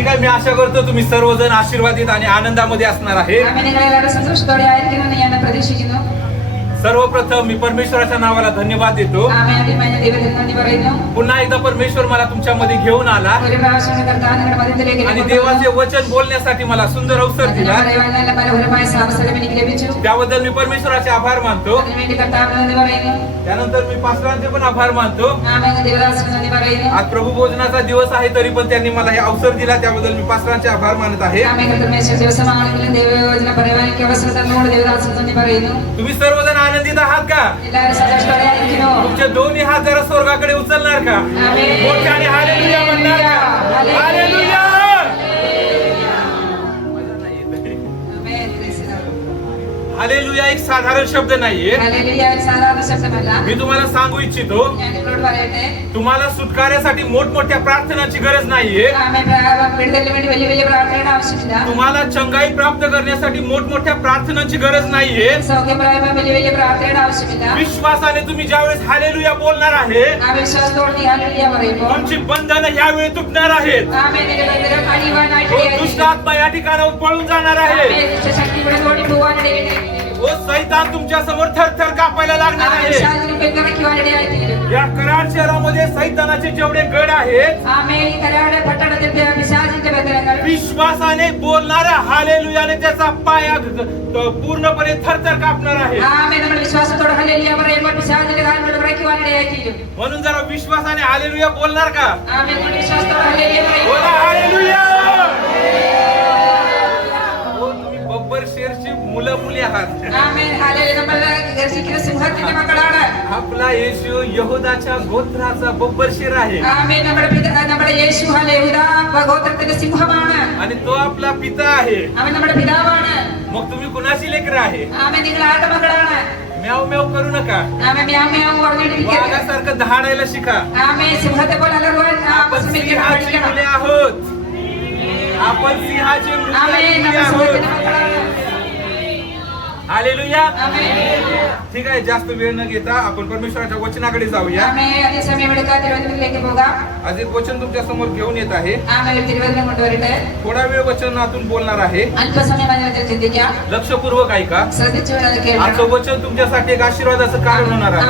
ठीक आहे, मी आशा करतो तुम्ही सर्वजण आशीर्वादित आणि आनंदामध्ये असणार आहे. सर्वप्रथम मी परमेश्वराच्या नावाला धन्यवाद देतो. पुन्हा एकदा परमेश्वर मला तुमच्यामध्ये घेऊन आला आणि देवाचे वचन बोलण्यासाठी मला सुंदर अवसर दिला. त्याबद्दल मी परमेश्वराचे आभार मानतो. त्यानंतर मी पास्टरांचे पण आभार मानतो. आज प्रभू भोजनाचा दिवस आहे तरी पण त्यांनी मला हे अवसर दिला, त्याबद्दल मी पास्टरांचे आभार मानत आहे. तुम्ही सर्वजण आनंदित आहात का? तुमचे दोन्ही हात जरा स्वर्गाकडे उचलणार का? मोठ्याने हालेलुया म्हणणार का? हालेलुया! हालेलुया एक साधारण शब्द नाहीये. मी तुम्हाला सांगू इच्छितो, तुम्हाला सुटकाऱ्यासाठी मोठमोठ्या प्रार्थनाची गरज नाहीये. तुम्हाला चंगाई प्राप्त करण्यासाठी मोठमोठ्या प्रार्थनांची गरज नाहीये. विश्वासाने तुम्ही ज्यावेळेस हालेलुया बोलणार आहे, तुमची बंधनं यावेळी तुटणार आहेत. दुष्ट आत्मा या ठिकाणावर पळून जाणार आहे. ओ सैतान तुमच्या समोर थरथर कापायला लागणार आहे. या कराड शहरामध्ये सैतानाचे जेवढे गड आहेत, विश्वासाने बोलणाऱ्या हालेलुयाने त्याचा पाया पूर्णपणे थरथर कापणार आहे. म्हणून जरा विश्वासाने हालेलुया बोलणार का? बोला हालेलुया! बब्बर शेरची मुलं मुली आहात. आपला येशू यहूदाच्या गोत्राचा बब्बर शेर आहे आणि तो आपला पिता आहे. मग तुम्ही कुणाची लेकर आहे? म्याव म्याव करू नका. वाघासारखं दहाडायला शिका. आपण सिंहाची मुले आहोत. आपण सिंहाचे मुले आहोत. हालेलुया! ठीक आहे, जास्त वेळ न घेता आपण परमेश्वराच्या वचनाकडे जाऊया. आज एक वचन तुमच्या समोर घेऊन येत आहे. थोडा वेळ वचनातून बोलणार आहे. लक्षपूर्वक ऐका. आजचं वचन तुमच्यासाठी एक आशीर्वादाचं कारण होणार आहे.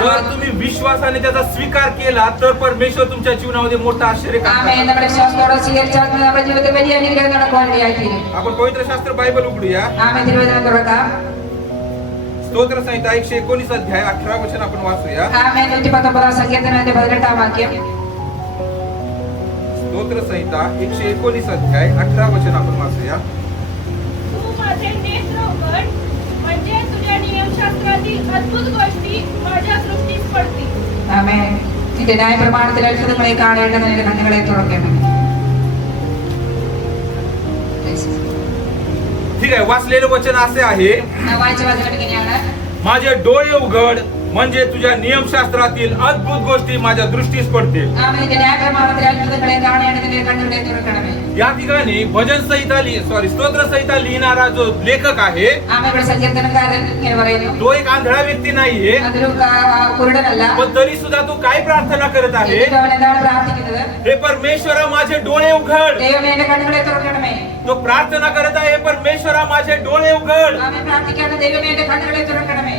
जर तुम्ही विश्वासाने त्याचा स्वीकार केला तर परमेश्वर तुमच्या जीवनामध्ये मोठा आश्चर्य करणार. आपण पवित्र शास्त्र बायबल उघडूया. स्तोत्र संहिता 119 अध्याय 18 वचन आपण वाचूया. स्तोत्र संहिता 119 अध्याय 18 वचन आपण वाचूया. तू माझे नेत्र उघड, म्हणजे तुझ्या नियमशास्त्रातील अद्भुत गोष्टी माझ्या दृष्टीस पडतील. आमेन. നിന്റെ ന്യായപ്രമാണത്തിൽ അത്ഭുതങ്ങളെ കാണേണ്ടത് നിന്റെ കണ്ണുകളെ തുറക്കണം. ठीक आहे, वाचलेलं वचन असे आहे. माझे डोळे उघड, म्हणजे तुझ्या नियमशास्त्रातील अद्भुत गोष्टी माझ्या दृष्टीस पडतील. या ठिकाणी भजन संहिता स्तोत्र संहिता लिहिणारा जो लेखक आहे तो एक आंधळा व्यक्ती नाहीये. पण तरी सुद्धा तो काय प्रार्थना करत आहे? हे परमेश्वरा माझे डोळे उघड. तो प्रार्थना करत आहे, परमेश्वरा माझे डोळे उघड,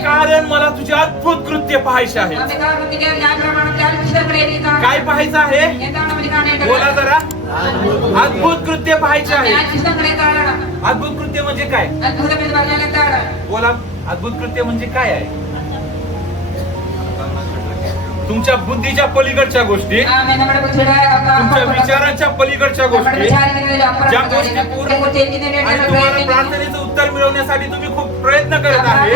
कारण मला तुझे अद्भुत कृत्य पाहायचे आहे. काय पाहायचं आहे? बोला जरा. अद्भुत कृत्य पाहायचे आहे. अद्भुत कृत्य म्हणजे काय? बोला, अद्भुत कृत्य म्हणजे काय आहे? तुमच्या बुद्धीच्या पलीकडच्या गोष्टी, तुमच्या विचारांच्या पलीकडच्या गोष्टी, ज्या गोष्टी पूर्ण आणि तुम्हाला प्रार्थनेचं उत्तर मिळवण्यासाठी तुम्ही खूप प्रयत्न करत आहात,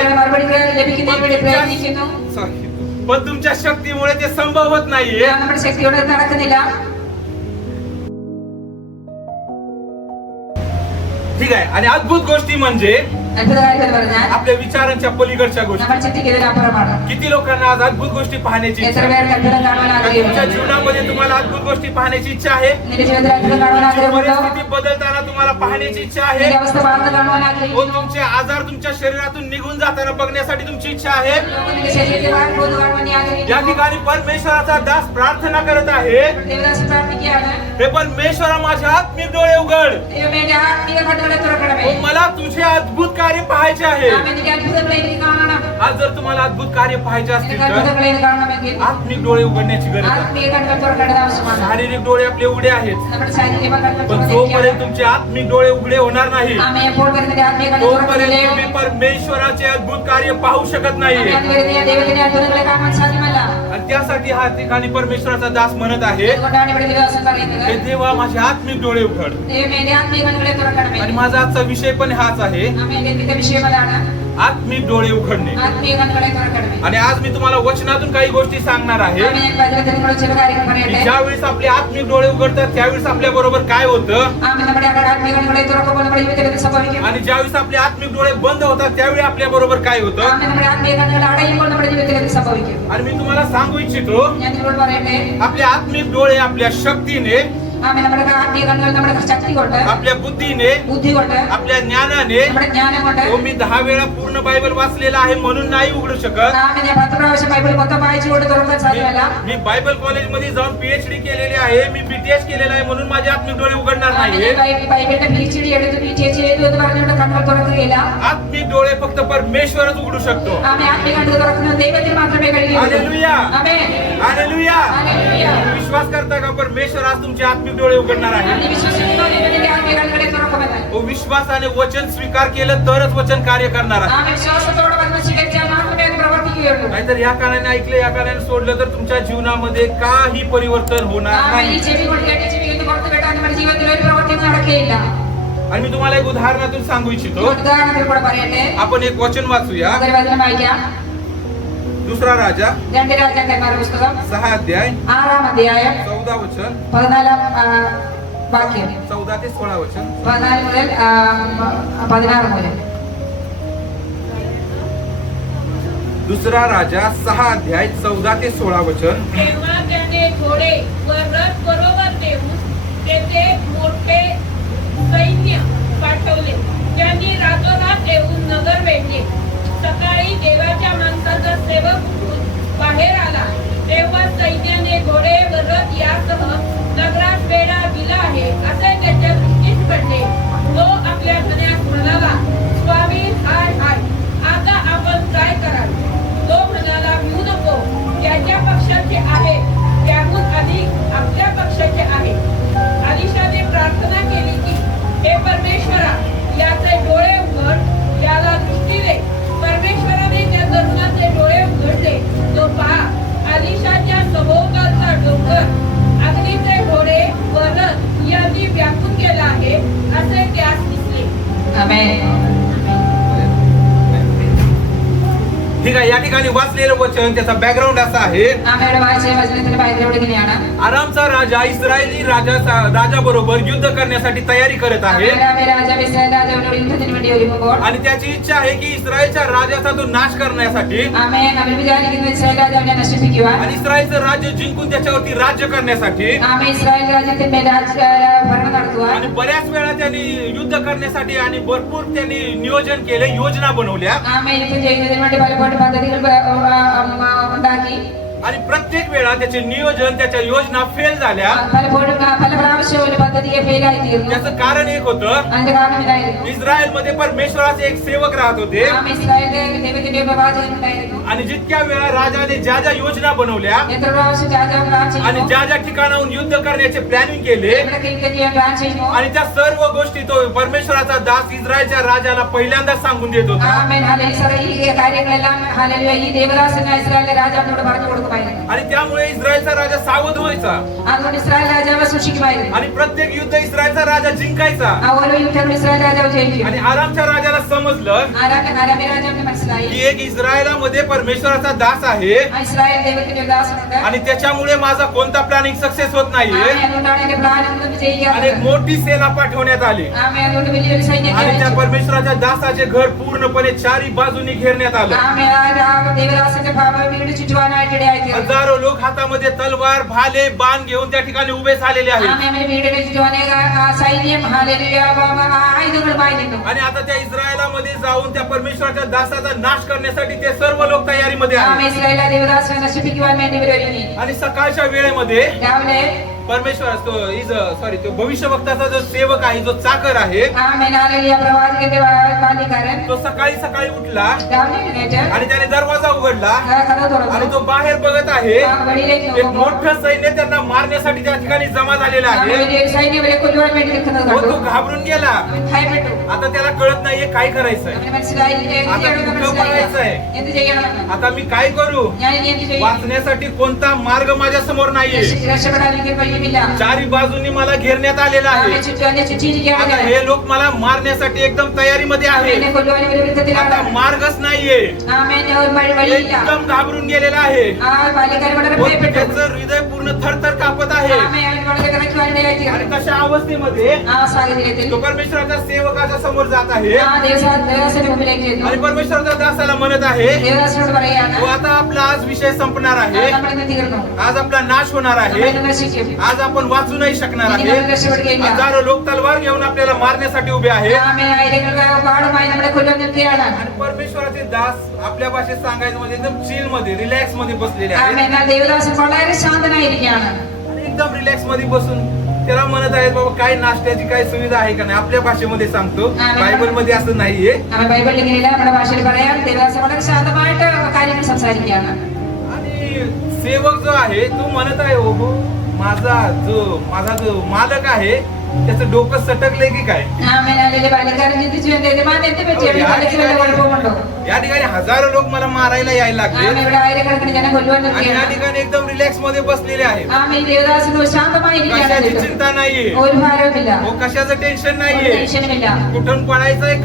पण तुमच्या शक्तीमुळे ते संभव होत नाहीये. ठीक आहे, आणि अद्भुत गोष्टी म्हणजे आपल्या विचारांच्या पलीकडच्या गोष्टी. किती लोकांना आज अद्भुत गोष्टी पाहण्याची इच्छा आहे? तुमच्या जीवनामध्ये तुम्हाला अद्भुत गोष्टी पाहण्याची इच्छा आहे? परिस्थिती बदलताना तुम्हाला पाहण्याची इच्छा आहे? तुमचे आजार तुमच्या शरीरातून निघून जाताना बघण्यासाठी तुमची इच्छा आहे? या ठिकाणी परमेश्वराचा दास प्रार्थना करत आहे, हे परमेश्वरा माझे आत्मिक डोळे उघड, मला तुझे अद्भुत कार्य पाहायचे आहे. आज जर तुम्हाला अद्भुत कार्य पाहायचे असतील तर आत्मिक डोळे उघडण्याची गरज आहे. शारीरिक डोळे आपले उघडे आहेत, पण जोपर्यंत तुमचे आत्मिक डोळे उघडे होणार नाही तोपर्यंत तुम्ही परमेश्वराचे अद्भुत कार्य पाहू शकत नाही. आणि त्यासाठी हा ठिकाणी परमेश्वराचा दास म्हणत आहे, हे देवा माझे आत्मिक डोळे उघड. आणि माझा आजचा विषय पण हाच आहे, आत्मिक डोळे उघडणे. आणि आज मी तुम्हाला वचनातून काही गोष्टी सांगणार आहे. ज्यावेळेस आपले आत्मिक डोळे उघडतात त्यावेळेस आपल्या बरोबर काय होतं, आणि ज्यावेळेस आपले आत्मिक डोळे बंद होतात त्यावेळी आपल्या बरोबर काय होतं. आणि मी तुम्हाला सांगू इच्छितो, आपले आत्मिक डोळे आपल्या शक्तीने, आपल्या बुद्धीने, आपल्या ज्ञानाने, मी 10 वेळा पूर्ण बायबल वाचलेला आहे म्हणून नाही उघडू शकत. मी बायबल कॉलेज मध्ये जाऊन PhD केलेले आहे, मी BTS केलेला आहे म्हणून माझे आत्मिक डोळे उघडणार नाही. आत्मिक डोळे फक्त परमेश्वरच उघडू शकतो. Hallelujah, hallelujah. विश्वास करता का परमेश्वर आज तुमचे आत्मिक डोळे उघडणार आहे. विश्वासाने वचन स्वीकार केलं तरच वचन कार्य करणार आहे. नाहीतर या कारणाने ऐकलं, या कारणाने सोडलं तर तुमच्या जीवनामध्ये काही परिवर्तन होणार नाही. आणि मी तुम्हाला एक उदाहरणातून सांगू इच्छितो. आपण एक वचन वाचूया, 2 राजा 6 अध्याय 14 वचन, 14 ते 16 वचन. 2 राजा 6 अध्याय 14 ते 16 वचन. तेव्हा त्याने घोडे व रथ बरोबर देऊन तेथे मोठे सैन्य पाठवले. त्यांनी रातोरात येऊन नगर वेढले. सकाळी देवाच्या माणसाचा सेवक उठून बाहेर आला, तेव्हा सैन्याने घोडे व रथ यासह नगरात वेढा दिला आहे असे त्याच्या दृष्टीस पडले. तो आपल्या धन्यास म्हणाला, स्वामी हाय हाय, आता आपण काय कराल. तो म्हणाला, भिवू नको, ज्याच्या पक्षाचे आहे त्याहून अधिक आपल्या पक्षाचे आहे. अलिशाने प्रार्थना केली की, हे परमेश्वरा, याचे डोळे उघड, त्याला दृष्टी दे. परमेश्वराने त्या तरुणाचे डोळे उघडले. तो पहा, अलिशाच्या सभोवतालचा डोंगर अग्नीचे घोडे व रथ यांनी व्यापून गेला आहे असे त्यास दिसले. ठीक आहे, या ठिकाणी वाचलेलं वचन त्याचा बॅकग्राऊंड असा आहे. आरामचा राजा इस्रायली राजा बरोबर युद्ध करण्यासाठी तयारी करत आहे. आणि त्याची इच्छा आहे की इस्रायलच्या राजाचा तो नाश करण्यासाठी आणि इस्रायलचं राज्य जिंकून त्याच्यावरती राज्य करण्यासाठी. आणि बऱ्याच वेळा त्यांनी युद्ध करण्यासाठी आणि भरपूर त्यांनी नियोजन केले, योजना बनवल्या. आणि प्रत्येक वेळा त्याचे नियोजन, त्याच्या योजना फेल झाल्या. त्याचं कारण एक होतं, इस्रायल मध्ये परमेश्वराचे एक सेवक राहत होते. आणि जितक्या वेळा राजाने ज्या ज्या योजना बनवल्या आणि ज्या ज्या ठिकाणाहून युद्ध करण्याचे प्लॅनिंग केले आणि त्या सर्व गोष्टी तो परमेश्वराचा दास इस्रायलच्या राजाला पहिल्यांदा सांगून देत होता. आणि त्यामुळे इस्रायलचा राजा सावध व्हायचा आणि प्रत्येक युद्ध इस्रायलचा राजा जिंकायचा. आणि आरामच्या राजाला समजलं की एक इस्रायलामध्ये परमेश्वराचा दास आहे आणि त्याच्यामुळे माझा कोणता प्लॅनिंग सक्सेस होत नाहीये. आणि एक मोठी सेना पाठवण्यात आली आणि त्या परमेश्वराच्या दासाचे घर पूर्णपणे चारी बाजूनी घेरण्यात आलं. हजारो लोक हातामध्ये तलवार भाले बाण घेऊन त्या ठिकाणी उभे झालेले आहेत ആമേൻ വീടിന്റെ ചുറ്റും അനേക സൈന്യം ഹല്ലേലൂയ ആയുധങ്ങൾ വായിക്കുന്നു आणि आता त्या इस्रायलामध्ये जाऊन त्या परमेश्वराच्या दासाचा नाश करण्यासाठी ते सर्व लोक तयारीमध्ये आहेत ആമേൻ ഇസ്രായേൽ ദേവദാസനെ നശിപ്പിക്കുവാൻ വേണ്ടി ഇവർ ഒരുങ്ങി आणि सकाळच्या वेळेमध्ये രാവിലെ परमेश्वर तो भविष्यवक्ताचा जो सेवक आहे जो चाकर आहे ആമേൻ ഹല്ലേലൂയ പ്രവാചകന്റെ ബാല്യക്കാരൻ तो सकाळी सकाळी उठला രാവിലെ എഴുന്നേറ്റ് आणि त्याने दरवाजा उघडला കഥ തുറന്നു आणि तो बाहेर बघत आहे വെളിയിലേക്ക് एक നോക്കുമ്പോൾ मोठं सैन्य त्यांना मारण्यासाठी त्या ठिकाणी जमा झालेलं आहे വലിയ സൈന്യം ഇവരെ കൊല്ലുവാൻ വേണ്ടി നിൽക്കുന്നത് व കണ്ടു तो घाबरून गेला അവൻ ഭയപ്പെട്ടു आता त्याला कळत नाहीये काय करायचंय അവന് മനസ്സിലായില്ല എന്ത് ചെയ്യണമെന്ന് മനസ്സിലായില്ല എന്ത് ചെയ്യണമെന്ന് आता मी काय करू ഞാൻ ഇനി എന്ത് ചെയ്യും वाचण्यासाठी कोणता मार्ग माझ्या समोर नाहीये രക്ഷപ്പെടാൻ എനിക്ക് കഴിയുമില്ല चारी बाजूंनी मला घेरण्यात आलेला ആമേൻ आहे ചുറ്റും എന്നെ ചുറ്റിയിരിക്കുകയാണ് आता हे लोक मला मारण्यासाठी एकदम तयारीमध्ये ആമേൻ എന്നെ आहे കൊല്ലുവാൻ ഇവർ യുദ്ധത്തിലാണ് आता मार्गच नाहीये ആമേൻ ഒരു വഴിയില്ല एकदम घाबरून गेलेला आहे ആ ബാല്യക്കാരൻ വളരെ व ഭയപ്പെട്ടു त्याचं हृदय पूर्ण थरथर कापत आहे ആമേൻ അവൻ വളരെ കരയ്ക്കുവാനിടയായി आणि तशा अवस्थेमध्ये ആ സാഹചര്യത്തിൽ तो परमेश्वराच्या सेवकाच्या समोर जात आहे ആ ദേവദാസന്റെ മുമ്പിലേക്ക് ചെന്നു आणि परमेश्वराच्या दासाला म्हणत आहे ദേവദാസനോട് പറയാണ് तो आता आपला आज विषय संपणार आहे നമ്മൾ ഇന്ന് തീർന്നു आज आपला नाश होणार നമ്മൾ आहे ഇന്ന് നശിക്കും आज आपण वाचू नाही शकणार ഇനി आहे നമ്മൾ രക്ഷപ്പെടുകയില്ല हजारो लोक तलवार घेऊन आपल्याला मारण्यासाठी उभे आहेत ആമേൻ ആയിരങ്ങളുടെ പാടുമായി നമ്മളെ കൊല്ലുവാൻ നിൽക്കുകയാണ് आणि परमेश्वराचे दास आपल्या भाषेत सांगायचं म्हणजे एकदम चिल मध्ये रिलॅक्स मध्ये बसलेले आहेत ആമേൻ എന്നാൽ ദേവദാസൻ വളരെ ശാന്തനായിരിക്കുകയാണ് आणि एकदम रिलॅक्स मध्ये बसून त्याला म्हणत आहेत बाबा काय नाश्त्याची काय सुविधा आहे का नाही आपल्या भाषेमध्ये सांगतो आमेन. बायबल मध्ये असं नाहीये അവൻ ബൈബിളിൽ ഇങ്ങനെയില്ല നമ്മുടെ ഭാഷയിൽ പറയാം ദേവദാസൻ വളരെ ശാന്തമായിട്ട് കാര്യങ്ങൾ സംസാരിക്കുകയാണ് आणि सेवक जो आहे तो म्हणत आहे हो माझा जो मालक आहे त्याचं डोकं सटकलंय की काय ആമേൻ അല്ലെങ്കിൽ ബാല്യക്കാരൻ ചിന്തിച്ചു എന്റെ യജമാനൻ എന്ത് പറ്റി അവന് തലയ്ക്ക് വല്ല കുഴപ്പമുണ്ടോ या ठिकाणी हजारो लोक मला मारायला यायला ആമേൻ लागले ഇവിടെ ആയിരക്കണക്കിന് ജനം കൊല്ലുവാൻ आणि या നിൽക്കുകയാണ് ठिकाणी एकदम रिलॅक्स मध्ये बसलेले आहेत ആമേൻ ദേവദാസൻ ശാന്തമായിരിക്കുകയാണ് कशाची അദ്ദേഹം. चिंता नाहीये ഒരു ഭാരവുമില്ല हो कशाचं टेन्शन ഒരു नाहीये ടെൻഷനുമില്ല कुठून पळायचंय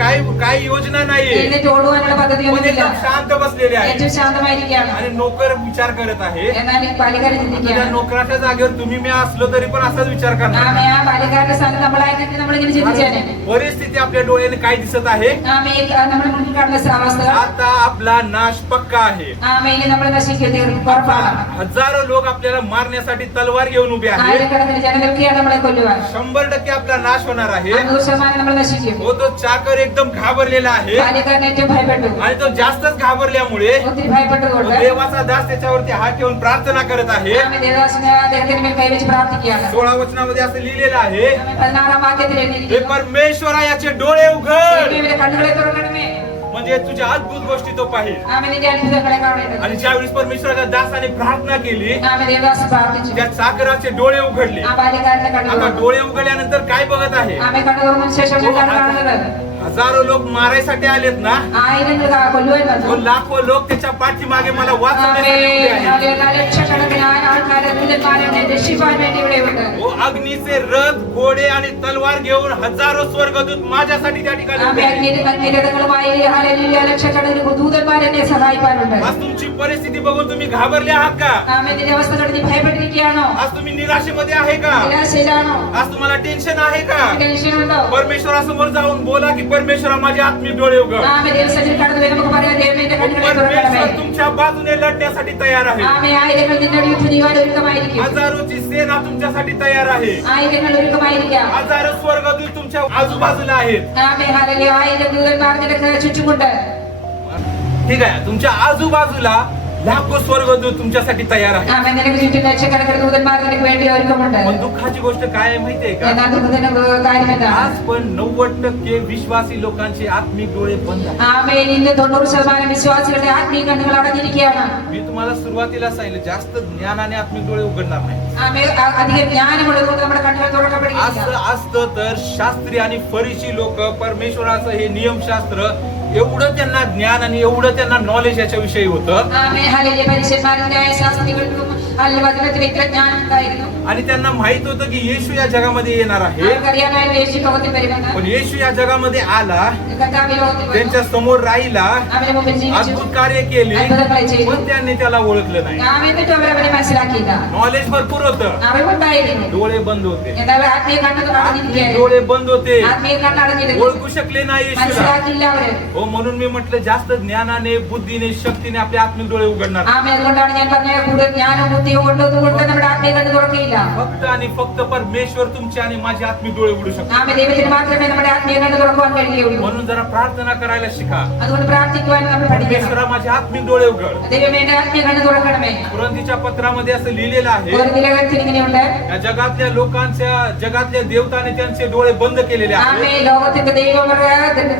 काय योजना नाहीये എഴുന്നേറ്റ് ഓടുവാനുള്ള पण പദ്ധതിയൊന്നുമില്ല एकदम शांत बसलेले आहेत ഏറ്റവും ശാന്തമായിരിക്കുകയാണ് आणि नोकर विचार करत आहे എന്നാൽ ഈ ബാല്യക്കാരൻ तुझ्या ചിന്തിക്കുകയാണ് नोकराच्या जागेवर तुम्ही मी असलो तरी पण असाच विचार करणार ആമേ ആ ബാല്യക്കാരന്റെ സ്ഥാനം നമ്മളായിരുന്നെങ്കിൽ നമ്മളിങ്ങനെ ചിന്തിച്ചേനെ परिस्थिती आपल्या डोळ्याने काय दिसत आहे ആമേ നമ്മുടെ മുന്നിൽ കാണുന്ന അവസ്ഥ आता आपला नाश पक्का आहे ആമേ ഇനി നമ്മൾ നശിക്കുന്നത് ഉറപ്പാണ് हजारो लोक आपल्याला मारण्यासाठी तलवार घेऊन उभे आहेत ആയിരക്കണക്കിന് ജനങ്ങൾക്കെയാണ് നമ്മളെ കൊല്ലുവാൻ 100% आपला नाश होणार आहे 100% നമ്മൾ നശിക്കും हो तो चाकर एकदम घाबरलेला आहे ബാല്യക്കാരൻ ഏറ്റവും ഭയപ്പെട്ടു आणि तो जास्तच घाबरल्यामुळे ഒത്തിരി ഭയപ്പെട്ടതുകൊണ്ട് देवाचा दास त्याच्यावरती हात ठेवून प्रार्थना करत आहे ആമേ ദേവദാസനെ അദ്ദേഹത്തിന് മേൽ കൈവച്ച് പ്രാർത്ഥിക്കുകയാണ് 16 वचनामध्ये असं लिहिलेलं आहे ആമേ 16 വാക്യത്തിൽ हे എഴുതിയിരിക്കുന്നു परमेश्वरा याचे डोळे उघड ദൈവമേ, കണ്ണുകളെ തുറക്കണമേ म्हणजे तुझ्या अद्भुत गोष्टी तो पाहिजे ആമേ നിന്റെ അത്ഭുതങ്ങളെ കാണേണ്ടത് आणि ज्यावेळेस परमेश्वराच्या दासाने प्रार्थना केली ആമേ ദേവദാസൻ പ്രാർത്ഥിച്ചു त्या चाकराचे डोळे उघडले ആ ബാല്യക്കാരന്റെ आता കണ്ണുകൾ डोळे उघडल्यानंतर काय बघत आहे ആമേ കണ്ണു തുറന്നതിന് ശേഷം എന്താണ് കാണുന്നത് हजारो लोक मारायसाठी आलेत ना ആയിരങ്ങൾ കൊല്ലുവാൻ तो വന്നു लाखो लोक त्याच्या पाठीमागे मला ആമേ वाचवण्यासाठी उभे आहेत. ഹല്ലേലൂയ, ലക്ഷക്കണക്കിന് ആൾക്കാരെ ദൂതന്മാരെ രക്ഷിപ്പാൻ വേണ്ടി ഇവിടെയുണ്ട് ओ अग्नीचे रथ घोडे आणि तलवार घेऊन हजारो स्वर्गदूत माझ्यासाठी त्या ठिकाणी उभे ആമേ आहेत. അഗ്നിരഥങ്ങളുമായി ഹല്ലേലൂയ ലക്ഷക്കണക്കിന് ദൂതന്മാർ എന്നെ സഹായിക്കാറുണ്ട് आज तुमची परिस्थिती बघून तुम्ही घाबरले आहात का ആമേ നിന്റെ അവസ്ഥ കണ്ട് നീ ഭയപ്പെട്ടിരിക്കുകയാണോ आज तुम्ही निराशेमध्ये आहे का നിരാശയിലാണോ आज तुम्हाला टेन्शन आहे का ടെൻഷനുണ്ടോ परमेश्वरासमोर जाऊन बोला की परमेश्वरा माझे आत्मिक डोळे उघड ആമേ ദൈവസന്നിധിയിൽ കടന്നു വരും നമുക്ക് പറയാം ദൈവമേ എന്റെ കണ്ണുകളെ തുറക്കണമേ परमेश्वर तुमच्या बाजूने लढण्यासाठी तयार आहे ആമേ ആയിരങ്ങൾ നിന്നോട് യുദ്ധം ചെയ്യുവാൻ ഒരുക്കമായിരിക്കും हजारोची सेना तुमच्यासाठी तयार आहे ആയിരങ്ങൾ ഒരുക്കമായിരിക്കാം हजारो स्वर्गदूत तुमच्या आजूबाजूला आहेत ആമേ ഹല്ലേലൂയ ആയിരം ദൂതന്മാർ നിനക്ക് ചുറ്റുമുണ്ട് ठीक आहे तुमच्या आजूबाजूला लाखो स्वर्गदूत तुमच्यासाठी तयार आहे ആമേ നിനക്ക് ചുറ്റും ലക്ഷക്കണക്കിന് ദൂതന്മാർ നിനക്ക് വേണ്ടി ഒരുക്കമുണ്ട് पण दुःखाची गोष्ट काय आहे माहितीये का എന്നാൽ ദുഃഖത്തിന്റെ കാര്യം എന്താണ് आज पण 90% विश्वासी लोकांचे आत्मिक डोळे बंद आहेत ആമേ ഇന്ന് 90% വിശ്വാസികളുടെ ആത്മീയ കണ്ണുകൾ അടഞ്ഞിരിക്കുകയാണ് मी तुम्हाला सुरुवातीला सांगितलं जास्त ज्ञानाने आत्मिक डोळे उघडणार नाही ആമേ അധികം ജ്ഞാനമുള്ളതുകൊണ്ട് നമ്മുടെ കണ്ണുകൾ തുറക്കപ്പെടുകയില്ല असं असतं तर शास्त्री आणि फरीसी लोक परमेश्वराचं हे नियमशास्त्र एवढं त्यांना ज्ञान आणि एवढं त्यांना नॉलेज याच्याविषयी होतं ആമേ ഹല്ലേലൂയ പരീക്ഷന്മാരും ന്യായശാസ്ത്രികൾക്കും വചനത്തിൽ ഇത്ര ജ്ഞാനം ഉണ്ടായിരുന്നു आणि त्यांना माहित होतं की येशू या जगामध्ये येणार आहे അവർക്കറിയാമായിരുന്നു യേശു ലോകത്തിൽ വരുമെന്ന് पण येशू या जगामध्ये आला കർത്താവ് ലോകത്തിൽ വന്നു त्यांच्या समोर राहिला അവരുടെ മുമ്പിൽ ജീവിച്ചു अद्भुत कार्य केले അത്ഭുതങ്ങളെ ചെയ്തു पण त्यांनी त्याला ओळखलं नाही ആമേ എന്നിട്ടും അവരവനെ മനസ്സിലാക്കിയില്ല नॉलेज भरपूर होतं അറിവുണ്ടായിരുന്നു डोळे बंद होते എന്നാൽ ആത്മീയ കണ്ണുകൾ അടഞ്ഞിരിക്കുകയായിരുന്നു डोळे बंद होते ആത്മീയ കണ്ണ് അടഞ്ഞിരുന്നു ओळखू शकले नाही येशूला മനസ്സിലാക്കിയില്ല അവര് हो हो, म्हणून मी म्हटलं जास्त ज्ञानाने, बुद्धीने, शक्तीने आपले आत्मिक डोळे उघडणार. ആമേൻ. അതുകൊണ്ടാണ് ഞാൻ പറഞ്ഞത് കൂടുതൽ ജ്ഞാനം ബുദ്ധിയും കൊണ്ട് നമ്മുടെ ആത്മീയ കണ്ണ് തുറക്കില്ല. फक्त आणि फक्त परमेश्वर तुमचे आणि माझे आत्मिक डोळे उघडू शकतो. ആമേൻ. ദൈവത്തിന് മാത്രമേ നമ്മുടെ ആത്മീയ കണ്ണ് തുറക്കുവാൻ കഴിയുള്ളൂ. म्हणून जरा प्रार्थना करायला शिका. അതുകൊണ്ട് പ്രാർത്ഥിക്കുവാൻ നമ്മൾ പഠിക്കണം. परमेश्वरा माझे आत्मिक डोळे उघड. ദൈവമേ എന്റെ ആത്മീയ കണ്ണ് തുറക്കണമേ. कुरिन्थीच्या पत्रामध्ये असं लिहिलेलं आहे, ഒരു നിലകത്തിൽ ഇങ്ങനെയുണ്ട്. या जगातल्या लोकांच्या, जगातल्या देवताने त्यांचे डोळे बंद केलेले आहेत. ആമേൻ. ലോകത്തിന്റെ ദൈവം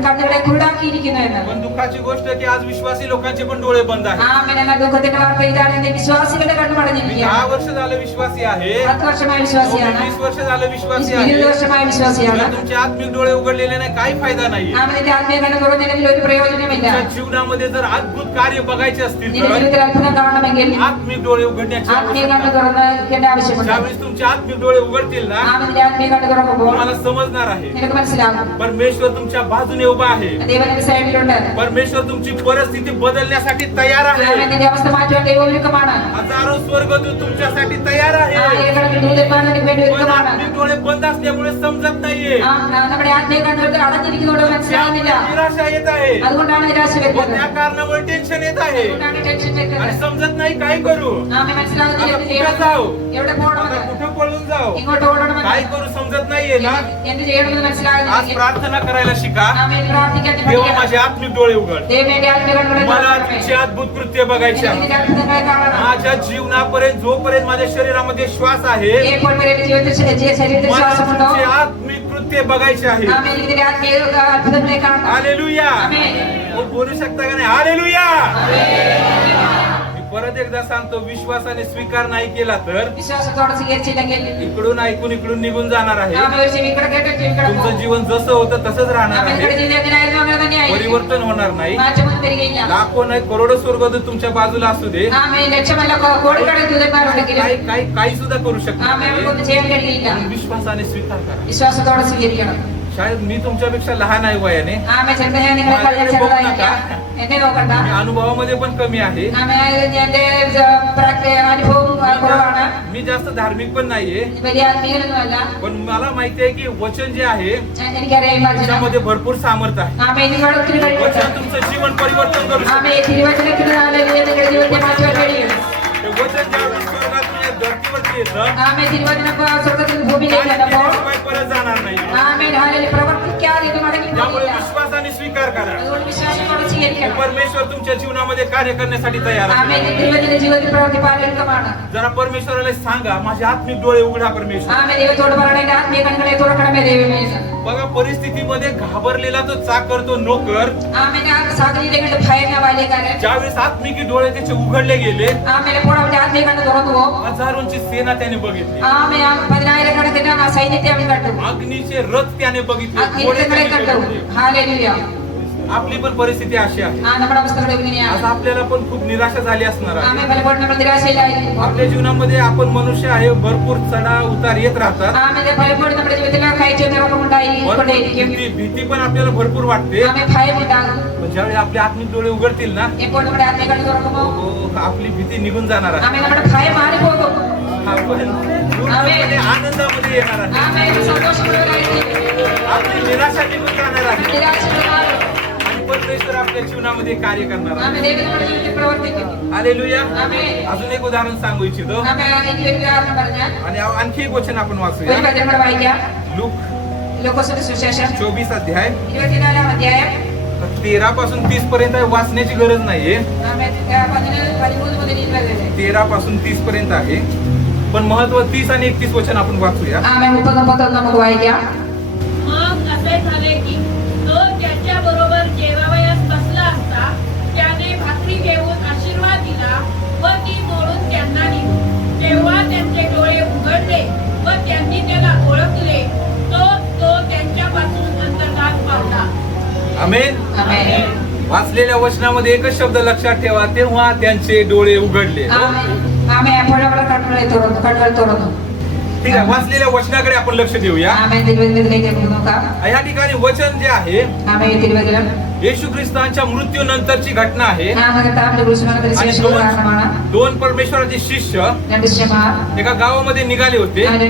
കണ്ണുകളെ കുരുടാക്കിയിരിക്കുന്നു എന്ന്. पण दुःखाची गोष्ट की आज विश्वासी लोकांचे पण डोळे बंद आहेत. ആമേൻ. എന്നാൽ ദുഃഖത്തിന്റെ വാർത്ത ഇതാണ്, എന്റെ വിശ്വാസികളുടെ കണ്ണ് मी പടഞ്ഞിരിക്കുകയാണ്. 10 वर्ष झालं विश्वासी आहे, 10 വർഷമായ വിശ്വാസിയാണ്. 20 वर्ष झालं विश्वासी 20 आहे. വർഷമായ വിശ്വാസിയാണ്. पण तुमचे आत्मिक डोळे उघडलेले नाही, काही फायदा नाहीये. ആമേന്റെ ആത്മീയ കണ്ണ് തുറന്നില്ലെങ്കിൽ ഒരു പ്രയോജനമില്ല. तुमच्या जीवनामध्ये जर अद्भुत कार्य बघायचे असतील നിന്റെ तर ജീവിതത്തിൽ അത്ഭുതം കാണണമെങ്കിൽ आत्मिक डोळे उघडण्याची ആത്മീയ കണ്ണ് आवश्यकता आहे. തുറന്നിരിക്കേണ്ട ആവശ്യമുണ്ട്. ज्यावेळेस तुमचे आत्मिक डोळे उघडतील ना, ആമേന്റെ ആത്മീയ കണ്ണ് തുറക്കുമ്പോൾ तुम्हाला समजणार आहे നിനക്ക് മനസ്സിലാകും परमेश्वर तुमच्या बाजूने उभा आहे. ദൈവത്തിന്റെ സൈഡിലുണ്ട്. परमेश्वर तुमची परिस्थिती बदलण्यासाठी तयार आहे. ആമേൻ. നിന്റെ അവസ്ഥ മാറ്റുവാൻ ദൈവം ഒരുക്കമാണ്. हजारो स्वर्गदूत तुमच्यासाठी तयार आहे. ആയിരക്കണക്കിന് ദൂതന്മാർ നിനക്ക് വേണ്ടി पण ഒരുക്കമാണ്. आत्मिक डोळे बंद असल्यामुळे समजत नाहीये. നമ്മുടെ ആത്മീയ കണ്ണുകൾ അടഞ്ഞിരിക്കുന്നതോട് മനസ്സിലാകുന്നില്ല. त्यामुळे निराशा येत आहे. അതുകൊണ്ടാണ് നിരാശ व വരുന്നത്. त्या कारणामुळे टेन्शन येत आहे അതുകൊണ്ടാണ് ടെൻഷൻ आणि വരുന്നത്. समजत नाही काय करू, ആമേൻ. മനസ്സിലാകുന്നില്ല എന്ത് आता ചെയ്യണം, कुठे जाऊ, എവിടെ आता പോകണമെന്ന്, कुठे पळून जाऊ, ഇങ്ങോട്ട് ഓടണമെന്ന്, काय करू समजत नाहीये ना. എന്ത് ചെയ്യണമെന്ന് आज മനസ്സിലാകുന്നില്ല. प्रार्थना करायला शिका. ആമേൻ. പ്രാർത്ഥിക്കാൻ देवा പഠിക്കണം. माझे आत्मिक डोळे उघड. ദൈവമേ എന്റെ ആത്മീയ കണ്ണുകളെ मला തുറക്കണമേ. तुमचे अद्भुत कृत्य बघायचे आहे. നിന്റെ അത്ഭുതങ്ങളെ കാണണം. माझ्या जीवनापर्यंत जोपर्यंत माझ्या शरीरामध्ये श्वास आहे, ഇപ്പോൾ വരെ എന്റെ ജീവിതത്തിൽ ശരീരത്തിൽ मला ശ്വാസമുണ്ടോ? तुमचे आत्मिक कृत्य बघायचे आहे. ആമേൻ. ഇതിന്റെ ആത്മീയ അത്ഭുതങ്ങളെ കാണണം. हालेलुया. ആമേൻ. हो, बोलू शकता का नाही? हालेलुया. मी परत एकदा सांगतो, विश्वासाने स्वीकार नाही केला तर വിശ്വാസത്തോടെ സ്വീകരിച്ചില്ലെങ്കിൽ इकडून ऐकून इकडून निघून जाणार आहे. ആമേൻ. ഒരു ചെവി ഇവിടെ കേട്ട് ചെവി ഇവിടെ तुमचं പോകും. जीवन जसं होतं तसंच राहणार ആമേൻ. നിങ്ങളുടെ आहे. ജീവിതം എങ്ങനെയായിരുന്നു അങ്ങനെ തന്നെയായിരിക്കും. परिवर्तन होणार नाही. മാറ്റമൊന്നും വരികയില്ല. लाखो नाही करोडो स्वर्गदूत तुमच्या बाजूला असू दे, ആമേൻ. ലക്ഷമല്ല കോടിക്കണക്കിന് ദൂതന്മാരുണ്ടെങ്കിലും काही काही काही सुद्धा करू शकणार ആമേൻ. नाही. അവർക്കൊന്നും ചെയ്യാൻ കഴിയില്ല. पण विश्वासाने स्वीकार करा. വിശ്വാസത്തോടെ സ്വീകരിക്കണം. शायद मी तुमच्यापेक्षा लहान आहे वयाने, ആമേൻ. ചിലപ്പോൾ ഞാൻ നിങ്ങളെക്കാൾ ചെറുതായിരിക്കാം. എന്നെ നോക്കണ്ട. मी अनुभवामध्ये पण कमी आहे, ആമേൻ. എന്റെ അനുഭവം കുറവാണ്. मी जास्त धार्मिक पण नाहीये. വലിയ ആത്മീയനൊന്നുമല്ല. पण मला माहिती आहे की वचन जे आहे എനിക്കറിയാം ഈ വചനം. त्याच्यामध्ये भरपूर सामर्थ्य आहे. ആമേൻ. ഇതിനോട് ഒത്തിരി കഴിവുണ്ട്. वचन तुमचं जीवन परिवर्तन करू शकतं. ആമേൻ. തിരുവചനത്തിന് നാളുകളിൽ നിങ്ങളുടെ ജീവിതത്തെ മാറ്റുവാൻ കഴിയും. ते वचन ज्यावेळेस स्वर्गातून या धरतीवरती येतं, ആമേൻ. തിരുവചനം സ്വർഗ്ഗത്തിൽ ഭൂമിയിലേക്ക് വന്നപ്പോൾ त्याशिवाय परत जाणार नाही. ആമേൻ. ഹാലേലൂയ. പ്രവർത്തിക്കാതെ ഇത് മടങ്ങി त्यामुळे പോകില്ല. विश्वासाने स्वीकार करा. അതുകൊണ്ട് വിശ്വാസത്തോടെ സ്വീകരിക്കണം. परमेश्वर तुमच्या जीवनामध्ये कार्य करण्यासाठी तयार ആമേൻ. आहे. തിരുവചന ജീവിതത്തിൽ പ്രവർത്തിപ്പാൻ ഒരുക്കമാണ്. जरा परमेश्वराला सांगा, माझे आत्मिक डोळे उघडा परमेश्वर. ആമേൻ. ദൈവത്തോട് പറയണേ, എന്റെ ആത്മീയ കണ്ണുകളെ തുറക്കണമേ ദൈവമേ. बघा, परिस्थितीमध्ये घाबरलेला तो चाकर, तो नोकर, ആമേൻ. ആ സാഹചര്യങ്ങളുടെ ഭയന്ന ബാല്യക്കാരൻ ज्यावेळेस आत्मिक डोळे त्याचे उघडले गेले, ആമേൻ. എപ്പോൾ അവന്റെ ആത്മീയ കണ്ണ് തുറന്നുവോ हजारोंची सेना त्याने बघितली, ആമേൻ. 10,000-കണക്കിന് ആ സൈന്യത്തെ അവൻ കണ്ടു. अग्नीचे रथ त्याने बघितले, घोडे അഗ്നിരഥങ്ങളെ त्याने കണ്ടു. बघितले. ഹാലേലൂയ. आपली पण परिस्थिती अशी आहे. നമ്മുടെ അവസ്ഥകൾ आज എങ്ങനെയാണ്? आपल्याला पण खूप निराशा झाली असणार आहे. ആമേൻ. പലപ്പോഴും നമ്മൾ നിരാശയിലായിരിക്കും. आपल्या जीवनामध्ये आपण मनुष्य आहे, भरपूर चढाव उतार येत राहतात. ആമേൻ. പലപ്പോഴും നമ്മുടെ ജീവിതത്തിൽ കയറ്റമിറക്കമുണ്ടായിരിക്കും. भीती पण आपल्याला भरपूर वाटते. ആമേൻ. ഭയമുണ്ടാകും. पण ज्यावेळी आपले आत्मिक डोळे उघडतील ना, എപ്പോൾ നമ്മുടെ ആത്മീയ കണ്ണ് തുറക്കുമോ आपली भीती निघून जाणार आहे. ആമേൻ. നമ്മുടെ ഭയം മാറിപ്പോകും. आपण पूर्णपणे आनंदामध्ये येणार आहे. ആമേൻ. സന്തോഷമുള്ളവരായിരിക്കും. आपली निराशा निघून जाणार आहे നിരാശകൾ മാറും. आणि परमेश्वर आपल्या जीवनामध्ये कार्य करणार आहे. ആമേൻ. ദൈവം നമ്മുടെ ജീവിതത്തിൽ പ്രവർത്തിക്കും. हालेलुया. ആമേൻ. अजून एक उदाहरण सांगू इच्छितो ആമേൻ. എനിക്ക് ഒരു ഉദാഹരണം പറഞ്ഞാൽ आणि आणखी एक वचन आपण ഒരു वाचूया. വചനം കൂടെ വായിക്കാം. लूक ലൂക്കോസിന്റെ സുവിശേഷം 24 अध्याय 24-ാം അധ്യായം 13 पासून 30 पर्यंत आहे. वाचण्याची गरज नाहीये. ആമേൻ. 13 മുതൽ 20 വരെ. 13 पासून 30 पर्यंत आहे, पण महत्व 30 आणि 31 वचन आपण वाचूया. ആമേൻ. 30-31 നമുക്ക് വായിക്കാം. मग असे झाले की तो ज्याच्या बरोबर जेवावयास बसला असता त्याने भाकरी घेऊन आशीर्वाद दिला व ती मोडून त्यांना दिली. तेव्हा त्यांचे डोळे उघडले व त्यांनी त्याला ओळखले. तो त्यांच्यापासून अंतर्धान पावला. आमेन. ആമേൻ. वाचलेल्या वचनामध्ये एकच शब्द लक्षात ठेवा, तेव्हा त्यांचे डोळे उघडले. ആമേൻ. ആമേൻ. അപ്പോൾ അവരുടെ കണ്ണുകൾ തുറന്നു. ठीक आहे, वाचलेल्या वचनाकडे आपण लक्ष देऊया. ആമേൻ. തിരുവചനത്തിലേക്ക് നമുക്ക് നോക്കാം. या ठिकाणी वचन जे आहे ആമേൻ. തിരുവചനം येशू ख्रिस्तांच्या मृत्यूनंतरची घटना आहे Nama kata ambil bersama dari आणि sini sudah mana? दोन परमेश्वराचे शिष्य Dan siapa? एका गावामध्ये निघाले होते Ada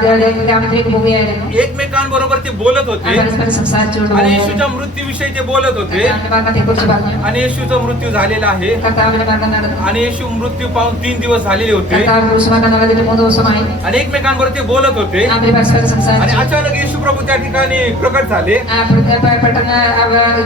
dari kami tadi kebuki ada. एकमेकांबरोबर ते बोलत होते Ada seperti संसार जोड़. आणि येशूच्या मृत्यूविषयी ते बोलत होते Kami bahkan tekuk sebabnya. आणि येशूचा मृत्यू झालेला आहे Kata ambil bahkan ada. आणि येशू मृत्यू पाहून 3 दिवस झालेले होते Kata ambil bersama kan ada di mundo samai. आणि एकमेकांबरोबर ते बोलत होते Ambil bahasa संसार. आणि अचानक येशू प्रभू त्या ठिकाणी प्रकट झाले Pertama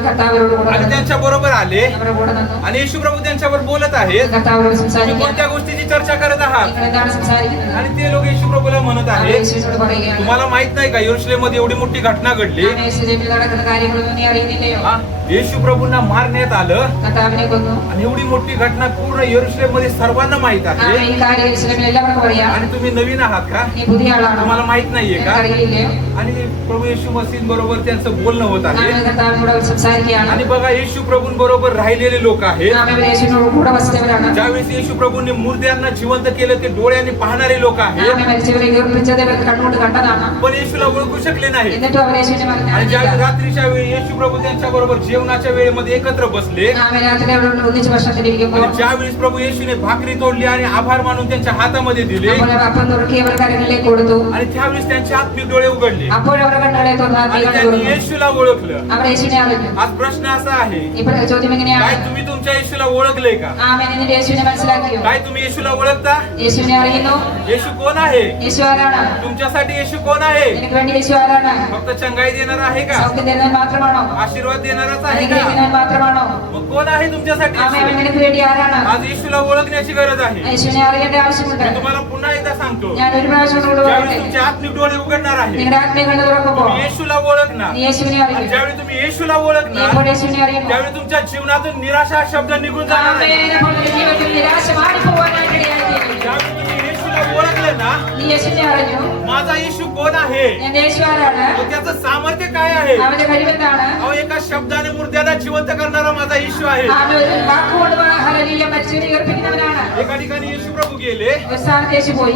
kata ambil आणि त्यांच्या बरोबर आले Ambil bodoh nano. आणि येशू प्रभू त्यांच्यावर बोलत आहेत Kata ambil संसार. तुम्ही कोणत्या गोष्टीची चर्चा करत आहात Ini ada संसार. आणि ते लोक येशू प्रभूला म्हणत Ambil आहेत Yesus sudah pergi. तुम्हाला माहित नाही का यरूशलेम मध्ये एवढी मोठी घटना घडली Ambil Yesus dia bilang ada karya ini hari ini Leo. हा, येशू प्रभूंना मारण्यात आलं Kata ambil kono. आणि एवढी मोठी घटना पूर्ण यरूशलेम मध्ये सर्वांना माहित आहे Ambil karya Yesus dia bilang apa kabar ya? आणि तुम्ही नवीन आहात का Ini putih ala. तुम्हाला माहित नाहीये का Karya ini Leo. आणि प्रभू येशू मसीह बरोबर त्यांचं बोलणं होत आहे Ambil kata ambil udah संसार किया. आणि बघा येशू प्रभूंबरोबर राहिलेले लोक आहेत Ambil Yesus nuru kuda pasti berada. ज्यावेळेस येशू प्रभूंनी मुर्द्यांना जिवंत केलं ते डोळ्याने पाहणारे लोक आहेत Ambil Yesus beri guru percaya dia berkata kata nama. पण येशूला ओळखू शकले नाही Ini tuh ambil Yesus dia आणि makan. ज्या रात्रीच्या वेळी येशू प्रभू त्यांच्या बरोबर जेवणाच्या वेळेमध्ये एकत्र बसले Ambil hati dia udah udah coba tadi bikin आणि kau. ज्यावेळेस प्रभू येशूने भाकरी तोडली आणि आभार मानून त्यांच्या हातामध्ये दिले Apa apa nuru kia berkarya ini kuda tuh. आणि त्यावेळेस त्यांचे आत्मिक डोळे उघडले Apa yang orang kenal itu आणि nanti kan त्यांनी guru. येशूला ओळखलं Ambil Yesus dia ada. आज प्रश्न असा आहे Ibarat coba begini काय ya. तुम्ही तुमच्या येशूला ओळखले का Amin ini Yesus dia masih lagi. काय तुम्ही येशूला ओळखता Yesus dia hari ini. येशू कोण आहे Yesus arana. तुमच्यासाठी येशू कोण आहे Ini kemudian Yesus arana. फक्त चंगाई देणार आहे का Sakit dengan matra mano. आशीर्वाद देणाराच आहे Ini का dengan matra mano. मग कोण आहे तुमच्यासाठी Amin येशू? ini kemudian dia arana. आज येशूला ओळखण्याची गरज आहे Yesus dia hari ini harus मी muda. तुम्हाला पुन्हा एकदा सांगतो Yang dari mana sudah udah ज्यावेळी berarti. तुमचे आत्मिक डोळे उघडणार आहे Ini rak dengan orang kau. तुम्ही येशूला ओळखणार Ini Yesus ini hari आणि ini. ज्यावेळी तुम्ही येशूला Ini ओळखणार pun Yesus ini hari ini. त्यावेळी तुमच्या जीवनातून निराशा शब्द निघून जाणार आहे Amin. Apa yang dia bilang dia rasa mari pewarna dia hari ini. ज्यावेळी तुम्ही येशूला ओळखले ना Ini Yesus ini hari ini. माझा येशू कोण आहे Yang Yesus arana. तो त्याचं सामर्थ्य काय आहे Amin dia hari ini arana. अहो एका शब्दाने मुर्द्याला जिवंत करणारा माझा येशू आहे Amin. Aku udah haleluya macam ni kerana kita berana. एका ठिकाणी येशू प्रभू गेले Besar Yesus boy.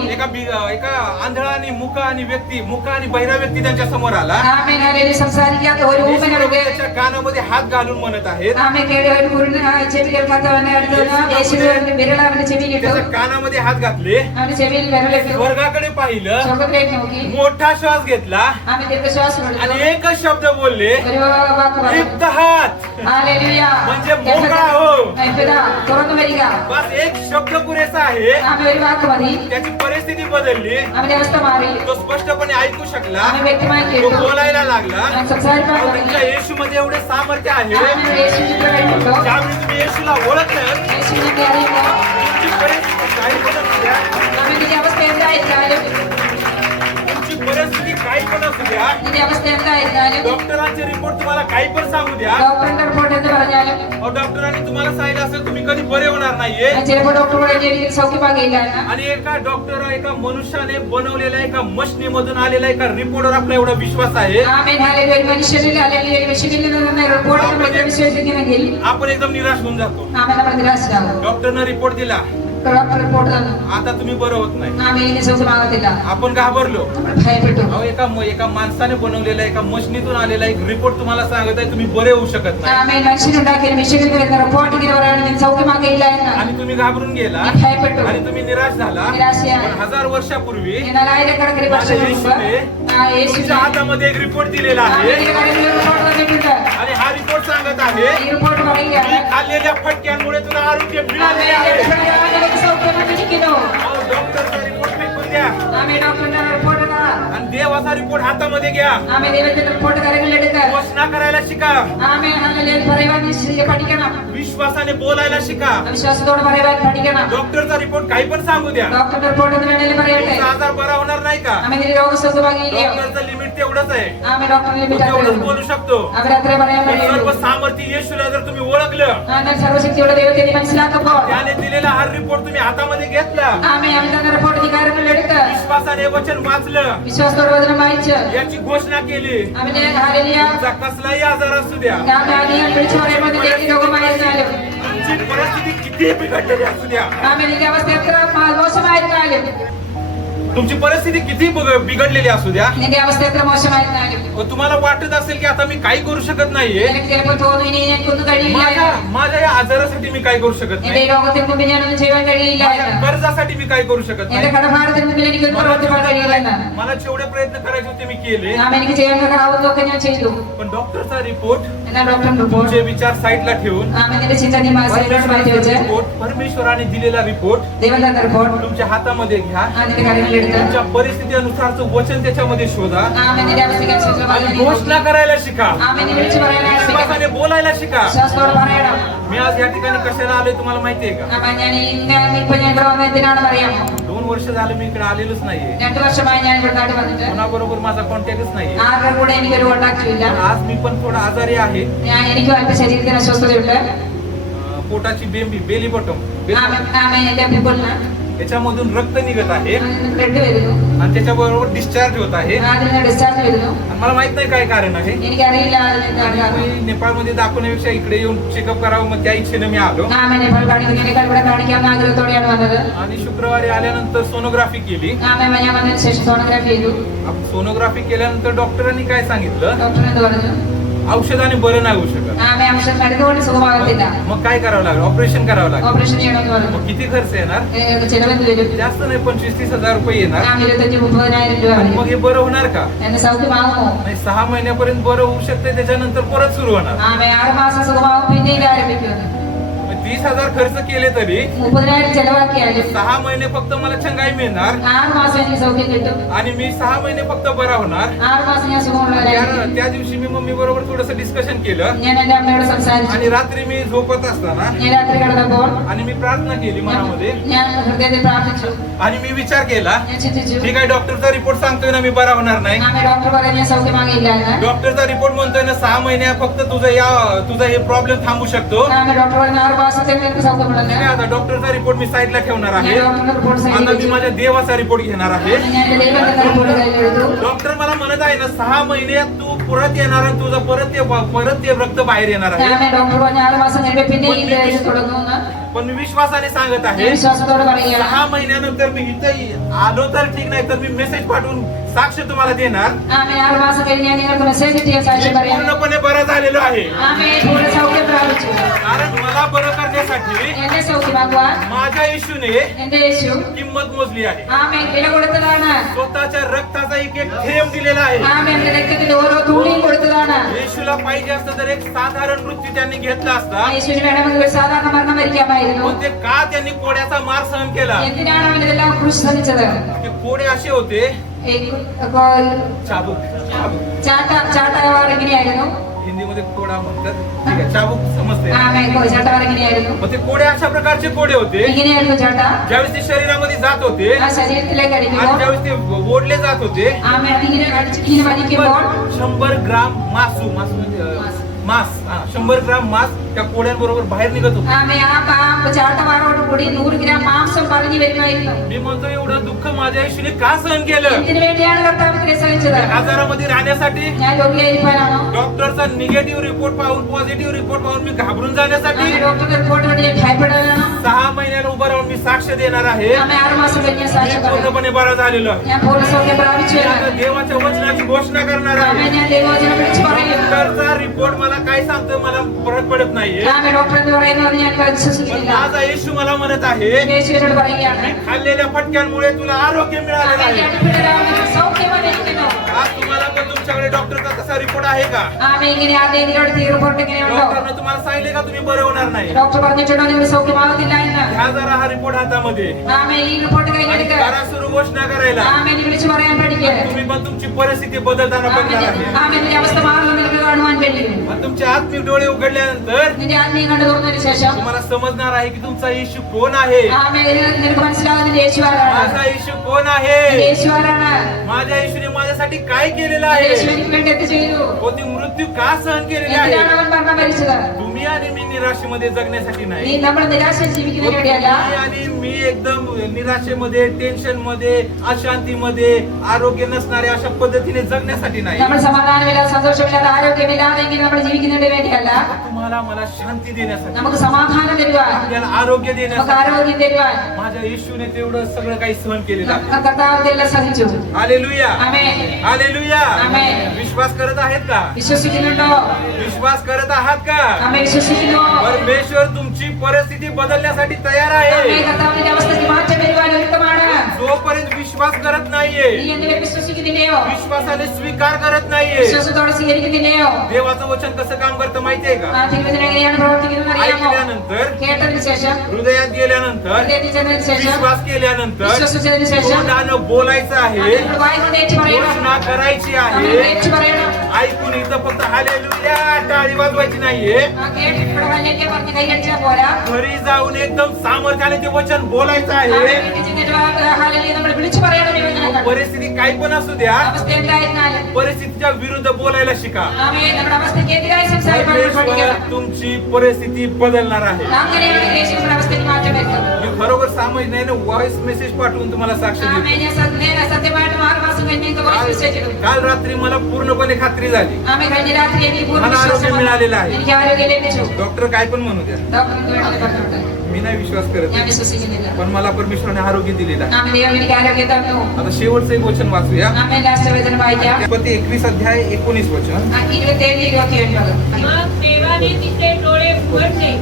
एका आंधळा आणि मुका आणि मुका आणि बहिरा व्यक्ती त्यांच्या समोर आला Amin haleluya संसार किया तो येशू umum प्रभू yang त्याच्या कानामध्ये हात घालून म्हणत आहेत Amin kaya guru cebil kata mana ada Yesus berala mana cebil itu. त्याच्या कानामध्ये हात घातले Amin cebil berala itu. स्वर्गाकडे पाहिलं Sorga break nuki. मोठा श्वास घेतला Amin dia bersuas आणि dulu. एकच शब्द बोलले Berbawa bawa. रिक्त हात Haleluya. म्हणजे मोकळा हो. Epeda turun Amerika. बस एक शब्द पुरेसा आहे Amin berbawa kembali. त्याची परिस्थिती बदलली Amin dia mesti mari. तो स्पष्टपणे ऐकू शकला Amin व्यक्ती माहिती तो itu. बोलायला लागला Amin संसार अहो, kan. तुमच्या येशूमध्ये एवढे सामर्थ्य आहे Amin Yesus juga kayak itu. ज्यावेळी तुम्ही येशूला ओळखलं Yesus yang dari itu. तुमची परिस्थिती काही पण असू द्या Amin ini apa yang lain kali. तुमची परिस्थिती काही पण असू द्या Ini apa yang lain kali. डॉक्टरांचे रिपोर्ट तुम्हाला काही पण सांगू द्या Dokter report itu berjalan. अहो, डॉक्टरांनी तुम्हाला सांगितलं असेल तुम्ही कधी बरे होणार नाहीये Jadi dokter boleh jadi sauki pagi kan. आणि एका मनुष्याने बनवलेल्या एका मशनीमधून आलेला एका रिपोर्टवर आपला एवढा विश्वास आहे Amin haleluya manusia haleluya manusia report itu mereka bisa jadi nagil. आपण एकदम निराश होऊन जातो Amin apa jelas dah. डॉक्टरनं रिपोर्ट दिला Dokter report itu. आता तुम्ही बरं होत नाही Amin ini sauki banget tidak. आपण घाबरलो Hai betul. अहो एका माणसाने बनवलेला एका मशनीतून आलेला एक रिपोर्ट तुम्हाला सांगत आहे तुम्ही बरे होऊ शकत नाही Amin manusia udah kira manusia itu report kira orang ini sauki banget hilang. आणि तुम्ही घाबरून गेला Hai betul. आणि तुम्ही निराश झाला Nirasya. पण 1000 वर्षापूर्वी Ini lain dekat kira bahasa Yesus. तुमच्या हातामध्ये एक रिपोर्ट दिलेला आहे Amin kita kira report itu juga. आणि हा रिपोर्ट सांगत आहे Ini report bagi की ya. खाल्लेल्या फटक्यांमुळे तुला आरोग्य मिळाले Amin आहे kita kira sauki banget kino. अहो, डॉक्टरचा रिपोर्ट फेकून द्या Amin dokter report itu. आणि देवाचा रिपोर्ट हातामध्ये घ्या Amin dia report kira dekat. घोषणा करायला शिका Amin haleluya pariwan ini padikan. विश्वासाने बोलायला शिका विश्वासतोड पariwan padikan. डॉक्टरचा रिपोर्ट काही पण सांगू द्या Dokter report itu menilai pariwan. तुमचा आजार बरा होणार नाही का Amin ini rogo sauki bagi dia. डॉक्टरचं लिमिट तेवढंच आहे Amin dokter ini तो तेवढंच bicara. बोलू शकतो Amin dokter pariwan पण सर्व pariwan. सामर्थ्य येशूला जर तुम्ही ओळखलं Amin sarvasakti udah dewa jadi manusia kapal. त्याने दिलेला हा रिपोर्ट तुम्ही हातामध्ये घेतला Amin amin dokter report di karena dekat. विश्वासाने वचन वाचलं विश्वासतोड वजन माहिती. याची घोषणा केली Amin ini haleluya. तुमचा कसलाही आजार असू द्या Kami ini yang bersuara pada dogo mahitia. तुमची परिस्थिती किती बिघडलेली असू द्या Amin ini apa setiap mahal mau sama itu kali. तुमची परिस्थिती किती बिघडलेली असू द्या, നിന്റെ അവസ്ഥ എത്ര മോശമായിരുന്നാലും तुम्हाला वाटत असेल की आता मी काही करू शकत नाहीये, നിനക്ക് ചിലപ്പോൾ തോന്നും इനി എനിക്കൊന്നും കഴിയില്ല എന്ന്. माझ्या या आजारासाठी मी काय करू शकत എന്റെ नाही, ഈ രോഗത്തിന് മുമ്പിൽ ഞാനൊന്നും ചെയ്യാൻ കഴിയില്ല माझ्या എന്ന്. कर्जासाठी मी काय करू शकत എന്റെ नाही. കടഭാരത്തിന് മുമ്പിൽ എനിക്കൊന്നും പ്രവർത്തിക്കാൻ കഴിയില്ല എന്നാണ്. मला जेवढे प्रयत्न करायचे होते मी केले, എനിക്ക് ചെയ്യാൻ കഴിയാവുന്നതൊക്കെ ഞാൻ ചെയ്തു. पण डॉक्टरचा रिपोर्ट, എന്നാൽ ഡോക്ടർ റിപ്പോർട്ട് तुमचे विचार साईडला ठेवून നിന്റെ चिंता नी सैडोट माहिती വെച്ച് रिपोर्ट, परमेश्वराने दिलेला रिपोर्ट ദൈവം തന്ന റിപ്പോർട്ട് तुमच्या हातामध्ये घ्या. നിന്റെ കാര്യങ്ങളെടുത്ത് तुमच्या परिस्थितीनुसारचं वचन त्याच्यामध्ये शोधा നിന്റെ അവസ്ഥയ്ക്ക് आणि घोषणा करायला शिका, വിളിച്ചു പറയാനാണ് विश्वासाने बोलायला शिका. വിശ്വാസത്തോട് പറയണം. मी आज या ठिकाणी कशाला आलोय तुम्हाला माहितीये का? ഞാൻ ഇപ്പൊ ഞാൻ ഇവിടെ വന്നത് എന്തിനാണെന്ന് അറിയാമോ? 2 वर्ष झालं मी इकडे आलेलोच नाहीये, 2 വർഷമായി ഞാൻ ഇവിടെ നാട്ടിൽ വന്നിട്ട് कोणाबरोबर माझा कॉन्टॅक्टच नाहीये. ആരുടെ കൂടെ എനിക്കൊരു കോണ്ടാക്റ്റും ഇല്ല. आज मी पण थोडा आजारी आहे. എനിക്കും എന്റെ ശരീരത്തിന് അസ്വസ്ഥതയുണ്ട്. पोटाची बेली बॉटम എന്റെ പിമ്പിളിന് याच्यामधून रक्त निघत आहे ബ്ലഡ് വരുന്നു. आणि त्याच्याबरोबर डिस्चार्ज होत आहे. അതിൽ നിന്ന് ഡിസ്ചാർജ് വരുന്നു. आणि मला माहित नाही काय कारण आहे. എനിക്കറിയില്ല അതിനെന്താണ് കാരണം. मी नेपाळमध्ये दाखवण्यापेक्षा इकडे येऊन चेकअप करावं, मग त्या इच्छेने मी आलो. നേപ്പാൾ കാണിക്കുന്നതിനേക്കാൾ ഇവിടെ കാണിക്കാവുന്ന ആഗ്രഹത്തോടെയാണ് വന്നത്. आणि शुक्रवारी आल्यानंतर सोनोग्राफी केली. ഞാൻ വന്നതിന് ശേഷം സോണോഗ്രാഫി ചെയ്തു. सोनोग्राफी केल्यानंतर डॉक्टरांनी काय सांगितलं, ഡോക്ടർ എന്ത് പറഞ്ഞു? औषधाने बरं नाही होऊ शकत. ഔഷധം മരുന്നുകൊണ്ട് സുഖമാകത്തില്ല, मग काय करावं लागेल, ऑपरेशन करावं लागेल. ഓപ്പറേഷൻ ചെയ്യണമെന്ന് പറഞ്ഞു. मग किती खर्च येणार? ചിലവെന്ത് വരും? जास्त नाही, 25-30 हजार रुपये येणार. 25,000-30,000 രൂപ आणि വരും. मग हे बरं होणार का? എന്റെ സൗഖ്യമാകുമോ? नाही, 6 महिन्यापर्यंत बरं होऊ शकते, त्याच्यानंतर परत सुरू होणार. 6 മാസം സുഖമാകും, പിന്നീട് ആരംഭിക്കുന്നത്. 30,000 खर्च केले तरी 30,000 ചെലവാക്കിയാലും 6 महिने फक्त मला चंगाई मिळणार 6 മാസം എനിക്ക് സൗഖ്യം കിട്ടും. आणि मी 6 महिने फक्त बरा होणार. 6 മാസം ഞാൻ സുഖമുള്ളവരായിരിക്കും. त्या दिवशी मी मम्मी बरोबर थोडस डिस्कशन केलं ഞാൻ എന്റെ അമ്മയോട് സംസാരിച്ചു. आणि रात्री मी झोपत असताना ഞാൻ രാത്രി കിടന്നപ്പോൾ आणि मी प्रार्थना केली मनामध्ये ഞാൻ ഹൃദയത്തിൽ പ്രാർത്ഥിച്ചു. आणि मी विचार केला, ഞാൻ ചിന്തിച്ചു, ठीक आहे, डॉक्टरचा रिपोर्ट सांगतोय ना मी बरा होणार नाही. ഡോക്ടർ പറയുന്നത് ഞാൻ സൗഖ്യമാകില്ല എന്ന്. डॉक्टरचा रिपोर्ट म्हणतोय ना 6 महिन्या फक्त तुझा हे प्रॉब्लेम थांबू शकतो. ഡോക്ടർ പറയുന്ന 6 മാസത്തിൽ എനിക്ക് സൗഖ്യമുണ്ടെന്ന്. आता डॉक्टरचा रिपोर्ट मी साईडला ठेवणार आहे. ഞാൻ ഡോക്ടറുടെ റിപ്പോർട്ട് आता സൈഡിൽ मी വെച്ചു. माझ्या देवाचा रिपोर्ट घेणार आहे. ഞാൻ എന്റെ ദൈവത്തിന്റെ റിപ്പോർട്ട് കയ്യിലെടുത്തു. डॉक्टर मला म्हणत आहे ना 6 महिन्यात तू परत येणार आणि तुझं परत ते रक्त बाहेर येणार आहे. ഡോക്ടർ പറഞ്ഞ 6 മാസം കഴിയുമ്പോൾ പിന്നെ ഈ വേദന തുടങ്ങുമെന്ന്. पण मी विश्वासाने सांगत ഞാൻ आहे വിശ്വാസത്തോടെ പറയുകയാണ്. 6 महिन्यानंतर मी इथं आलो तर ठीक नाही तर मी मेसेज पाठवून साक्ष तुम्हाला देणार. 6 മാസം കഴിഞ്ഞ് ഞാൻ നിങ്ങൾക്ക് മെസ്സേജ് ഇട്ട് ഞാൻ സാക്ഷ്യം मी പറയാം. पूर्णपणे बरा झालेलो आहे. പൂർണ്ണ സൗഖ്യം പ്രാപിച്ചു. कारण मला बरं करण्यासाठी എന്നെ സൗഖ്യമാക്കുവാൻ माझ्या येशूने എന്റെ യേശു किंमत मोजली आहे. വില കൊടുത്തതാണ്. स्वतःच्या रक्ताचा एक थेंब दिलेला आहे. എന്റെ രക്തത്തിന്റെ ഓരോ തുള്ളിയും കൊടുത്തതാണ്. येशूला पाहिजे असतं तर एक साधारण मृत्यू त्यांनी घेतला असता. യേശുവിന് വേണമെങ്കിൽ ഒരു സാധാരണ മരണം വരിക്കാമായിരുന്നു. पण ते का त्यांनी कोड्याचा मार सहन केला? എന്തിനാണ് അവൻ ഇതെല്ലാം കുറിച്ച് ശ്രമിച്ചത്? ते कोडे असे होते, चाबूक ചാട്ടവാർ എങ്ങനെയായിരുന്നു? हिंदीमध्ये कोडा म्हणतात, ठीक आहे, चाबूक समजते. ചാട്ടവാർ എങ്ങനെയായിരുന്നു? मग ते कोडे अशा प्रकारचे कोडे होते, ഇങ്ങനെയായിരുന്നു ചാട്ട. ज्यावेळेस ते शरीरामध्ये जात होते ശരീരത്തിലേക്ക് आणि അടിക്കുമ്പോൾ ज्यावेळेस ते ओढले जात होते, അതിങ്ങനെ അടിച്ചിങ്ങനെ വലിക്കുമ്പോൾ 100 ग्राम मांस म्हणजे मांस 100 ग्राम मांस त्या कोड्यांबरोबर बाहेर निघत होतं. ചാട്ടവാറോട് കൂടി 100 ഗ്രാം മാംസം പറഞ്ഞു വരുമായിരുന്നു. मी म्हणतो एवढं दुःख माझ्या येशूने का सहन केलं? എന്തിനു വേണ്ടിയാണ് കർത്താവ് ഇത്രയും സഹിച്ചത്? आजारामध्ये राहण्यासाठी, ഞാൻ രോഗിയായിരിക്കാനാണോ? डॉक्टरचा निगेटिव्ह रिपोर्ट पाहून पॉझिटिव्ह रिपोर्ट पाहून मी घाबरून जाण्यासाठी, ഡോക്ടറുടെ റിപ്പോർട്ട് കണ്ട് ഞാൻ ഭയപ്പെടാനാണോ? 6 महिन्याला उभं राहून मी साक्ष देणार आहे. 6 മാസം കഴിഞ്ഞ് ഞാൻ मी സാക്ഷ്യം പറയാം. पूर्णपणे बरा झालेलो आहे. ഞാൻ പൂർണ്ണ സൗഖ്യം പ്രാപിച്ചു मी आता എന്നാണ്. देवाच्या वचनाची घोषणा करणार आहे. ഞാൻ ദൈവവചനം വിളിച്ചു പറയും. डॉक्टरचा रिपोर्ट मला काय सांगतो मला फरक पडत नाहीये. ഡോക്ടർ എന്ന് പറയുന്നത് ഞാൻ पण വിശ്വസിക്കുന്നില്ല. माझा येशू मला म्हणत आहे, യേശുവിനോട് പറയുകയാണ്, खाल्लेल्या फटक्यांमुळे तुला आरोग्य मिळालेलं അവൻ आहे. അടിപ്പിടരാവുന്ന സൗഖ്യം വന്നിരിക്കുന്നു. आज तुम्हाला पण तुमच्याकडे डॉक्टरचा तसा रिपोर्ट आहे का? ഇങ്ങനെ ആരുടെയെങ്കിലും ഈ റിപ്പോർട്ട് ഇങ്ങനെയുണ്ടോ? डॉक्टरने तुम्हाला सांगितले का तुम्ही बरे होणार नाही? ഡോക്ടർ പറഞ്ഞിട്ടുണ്ടോ നിങ്ങൾ സൗഖ്യമാകത്തില്ല എന്ന്? घ्या जरा हा रिपोर्ट हातामध्ये ഈ റിപ്പോർട്ട് आणि കയ്യിലെടുക്കുക. करा सुरू घोषणा करायला. വിളിച്ചു പറയാൻ പഠിക്കുക. तुम्ही पण तुमची परिस्थिती बदलताना बघणार आहे. നിന്റെ അവസ്ഥ മാറുന്നത് നിനക്ക് കാണുവാൻ കഴിയും. आणि तुमचे आत्मिक डोळे उघडल्यानंतर നിന്റെ ആത്മീയ കണ്ടു തുറന്നതിന് ശേഷം तुम्हाला समजणार आहे की तुमचा येशू कोण आहे. നിനക്ക് മനസ്സിലാകുന്നത് യേശു ആരാണ്? माझा येशू कोण आहे. യേശു ആരാണ്? माझ्या येशूने माझ्यासाठी काय केलेलं आहे. യേശു എനിക്ക് വേണ്ടി എന്ത് ചെയ്തു? कोणती मृत्यू का सहन केलेली എന്തിനാണ് आहे. അവൻ മരണം വരിച്ചത്? तुम्ही आणि मी निराशेमध्ये जगण्यासाठी नाही. നമ്മൾ നിരാശ ജീവിക്കുന്നതിന് വേണ്ടിയല്ല. तुम्ही आणि मी एकदम निराशेमध्ये, टेन्शन मध्ये, अशांतीमध्ये, आरोग्य नसणाऱ्या अशा पद्धतीने जगण्यासाठी नाही. നമ്മൾ സമാധാനമില്ലാതെ സന്തോഷമില്ലാതെ ആരോഗ്യമില്ലാതെ ഇങ്ങനെ നമ്മൾ ജീവിക്കുന്നതിന് വേണ്ടിയല്ല. तुम्हाला तुम्हाला मला शांती देण्यासाठी, നമുക്ക് സമാധാനം തരുവാൻ, आपल्याला आरोग्य നമുക്ക് देण्यासाठी ആരോഗ്യം തരുവാൻ माझ्या येशूने तेवढं सगळं काही सहन केलेलं आहे. നമ്മുടെ കർത്താവ് ഇതെല്ലാം സഹിച്ചു. हालेलुया, ആമേൻ. हालेलुया. आमेन. विश्वास करत आहेत का? വിശ്വസിക്കുന്നുണ്ടോ? विश्वास करत आहात का? ആമേൻ. വിശ്വസിക്കുന്നു. परमेश्वर तुमची परिस्थिती बदलण्यासाठी तयार ആമേൻ. आहे. കർത്താവിന്റെ അവസ്ഥയ്ക്ക് മാറ്റം വരുവാൻ ഒരുക്കമാണ്. जोपर्यंत विश्वास करत नाहीये, നീ എങ്ങനെ വിശ്വസിക്കുന്നില്ലയോ? विश्वासाने स्वीकार करत नाहीये, വിശ്വാസത്തോടെ സ്വീകരിക്കുന്നില്ലയോ? देवाचं वचन कसं काम करतं माहितीये का? ആ തിരുവചനം എങ്ങനെയാണ് പ്രവർത്തിക്കുന്നത് അറിയാമോ? ऐकल्यानंतर, കേട്ടതിന് ശേഷം, हृदयात गेल्यानंतर, ഹൃദയത്തിൽ ചെന്നതിന് ശേഷം, विश्वास केल्यानंतर വിശ്വസിച്ചതിന് ശേഷം तोंडानं बोलायचं आहे, നമ്മൾ വായി കൊണ്ട് ഏറ്റു പറയണം. घोषणा करायची നമ്മൾ आहे. ഏറ്റു പറയണം. ऐकून इथं फक्त हालेलुया टाळी वाजवायची नाहीये, ആ കേട്ടിട്ട് ഇവിടെ വന്നിട്ട് പറഞ്ഞ് കൈയടിച്ചാൽ പോരാ. घरी जाऊन एकदम सामर्थ्याने ते वचन बोलायचं ആ आहे. വീട്ടിൽ ചെന്നിട്ട് ഹല്ലേലൂയ നമ്മൾ വിളിച്ചു പറയണം ദൈവത്തിനെ. परिस्थिती काही पण असू द्या, അവസ്ഥ എന്തായിരുന്നാലും परिस्थितीच्या विरुद्ध बोलायला शिका. ആമേൻ. നമ്മുടെ അവസ്ഥയ്ക്ക് എതിരായി സംസാരിക്കാൻ നമ്മൾ परमेश्वर പഠിക്കണം. तुमची परिस्थिती बदलणार आहे. അങ്ങനെയാണ് യേശു നമ്മുടെ അവസ്ഥയ്ക്ക് മാറ്റം വരുത്തുന്നത്. मी खरोखर सामाजिक नाही ना व्हॉइस मेसेज पाठवून तुम्हाला साक्ष देतो. ആമേൻ. ഞാൻ സത്യമായിട്ട് 6 മാസം കഴിഞ്ഞ് വോയിസ് മെസ്സേജ് ഇടും. काल रात्री मला पूर्णपणे खात्री झाली. ആമേൻ. കഴിഞ്ഞ രാത്രി എനിക്ക് പൂർണ്ണ मला आरोग्य വിശ്വാസം मिळालेलं വന്നു. आहे. എനിക്ക് ആരോഗ്യം ലഭിച്ചു. डॉक्टर काय पण म्हणू द्या, ഡോക്ടറിന് വേണ്ടി പറഞ്ഞിട്ടുണ്ട്. मी नाही विश्वास करत, ഞാൻ വിശ്വസിക്കുന്നില്ല. पण मला परमेश्वराने आरोग्य दिलेलं आहे. ആമേൻ. ദൈവം എനിക്ക് ആരോഗ്യം തന്നു. आता शेवटचं एक वचन वाचूया. ആമേൻ. ലാസ്റ്റ് വചനം വായിക്കാം. गणपती 21 अध्याय 19 वचन. 27 29. मग देवाने तिचे डोळे उघडले